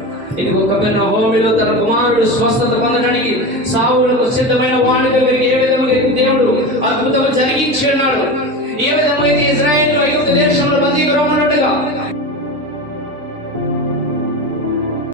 ఇదిగో కపెర్నహూములో తన కుమారుడు స్వస్థత పొందడానికి సావులకు సిద్ధమైన వాడి దగ్గరికి ఏ విధంగా దేవుడు అద్భుతం జరిగించి ఉన్నాడు, ఏ విధంగా అయితే ఇజ్రాయేలు ఐగుప్తు దేశంలో బందీగా ఉన్నట్టుగా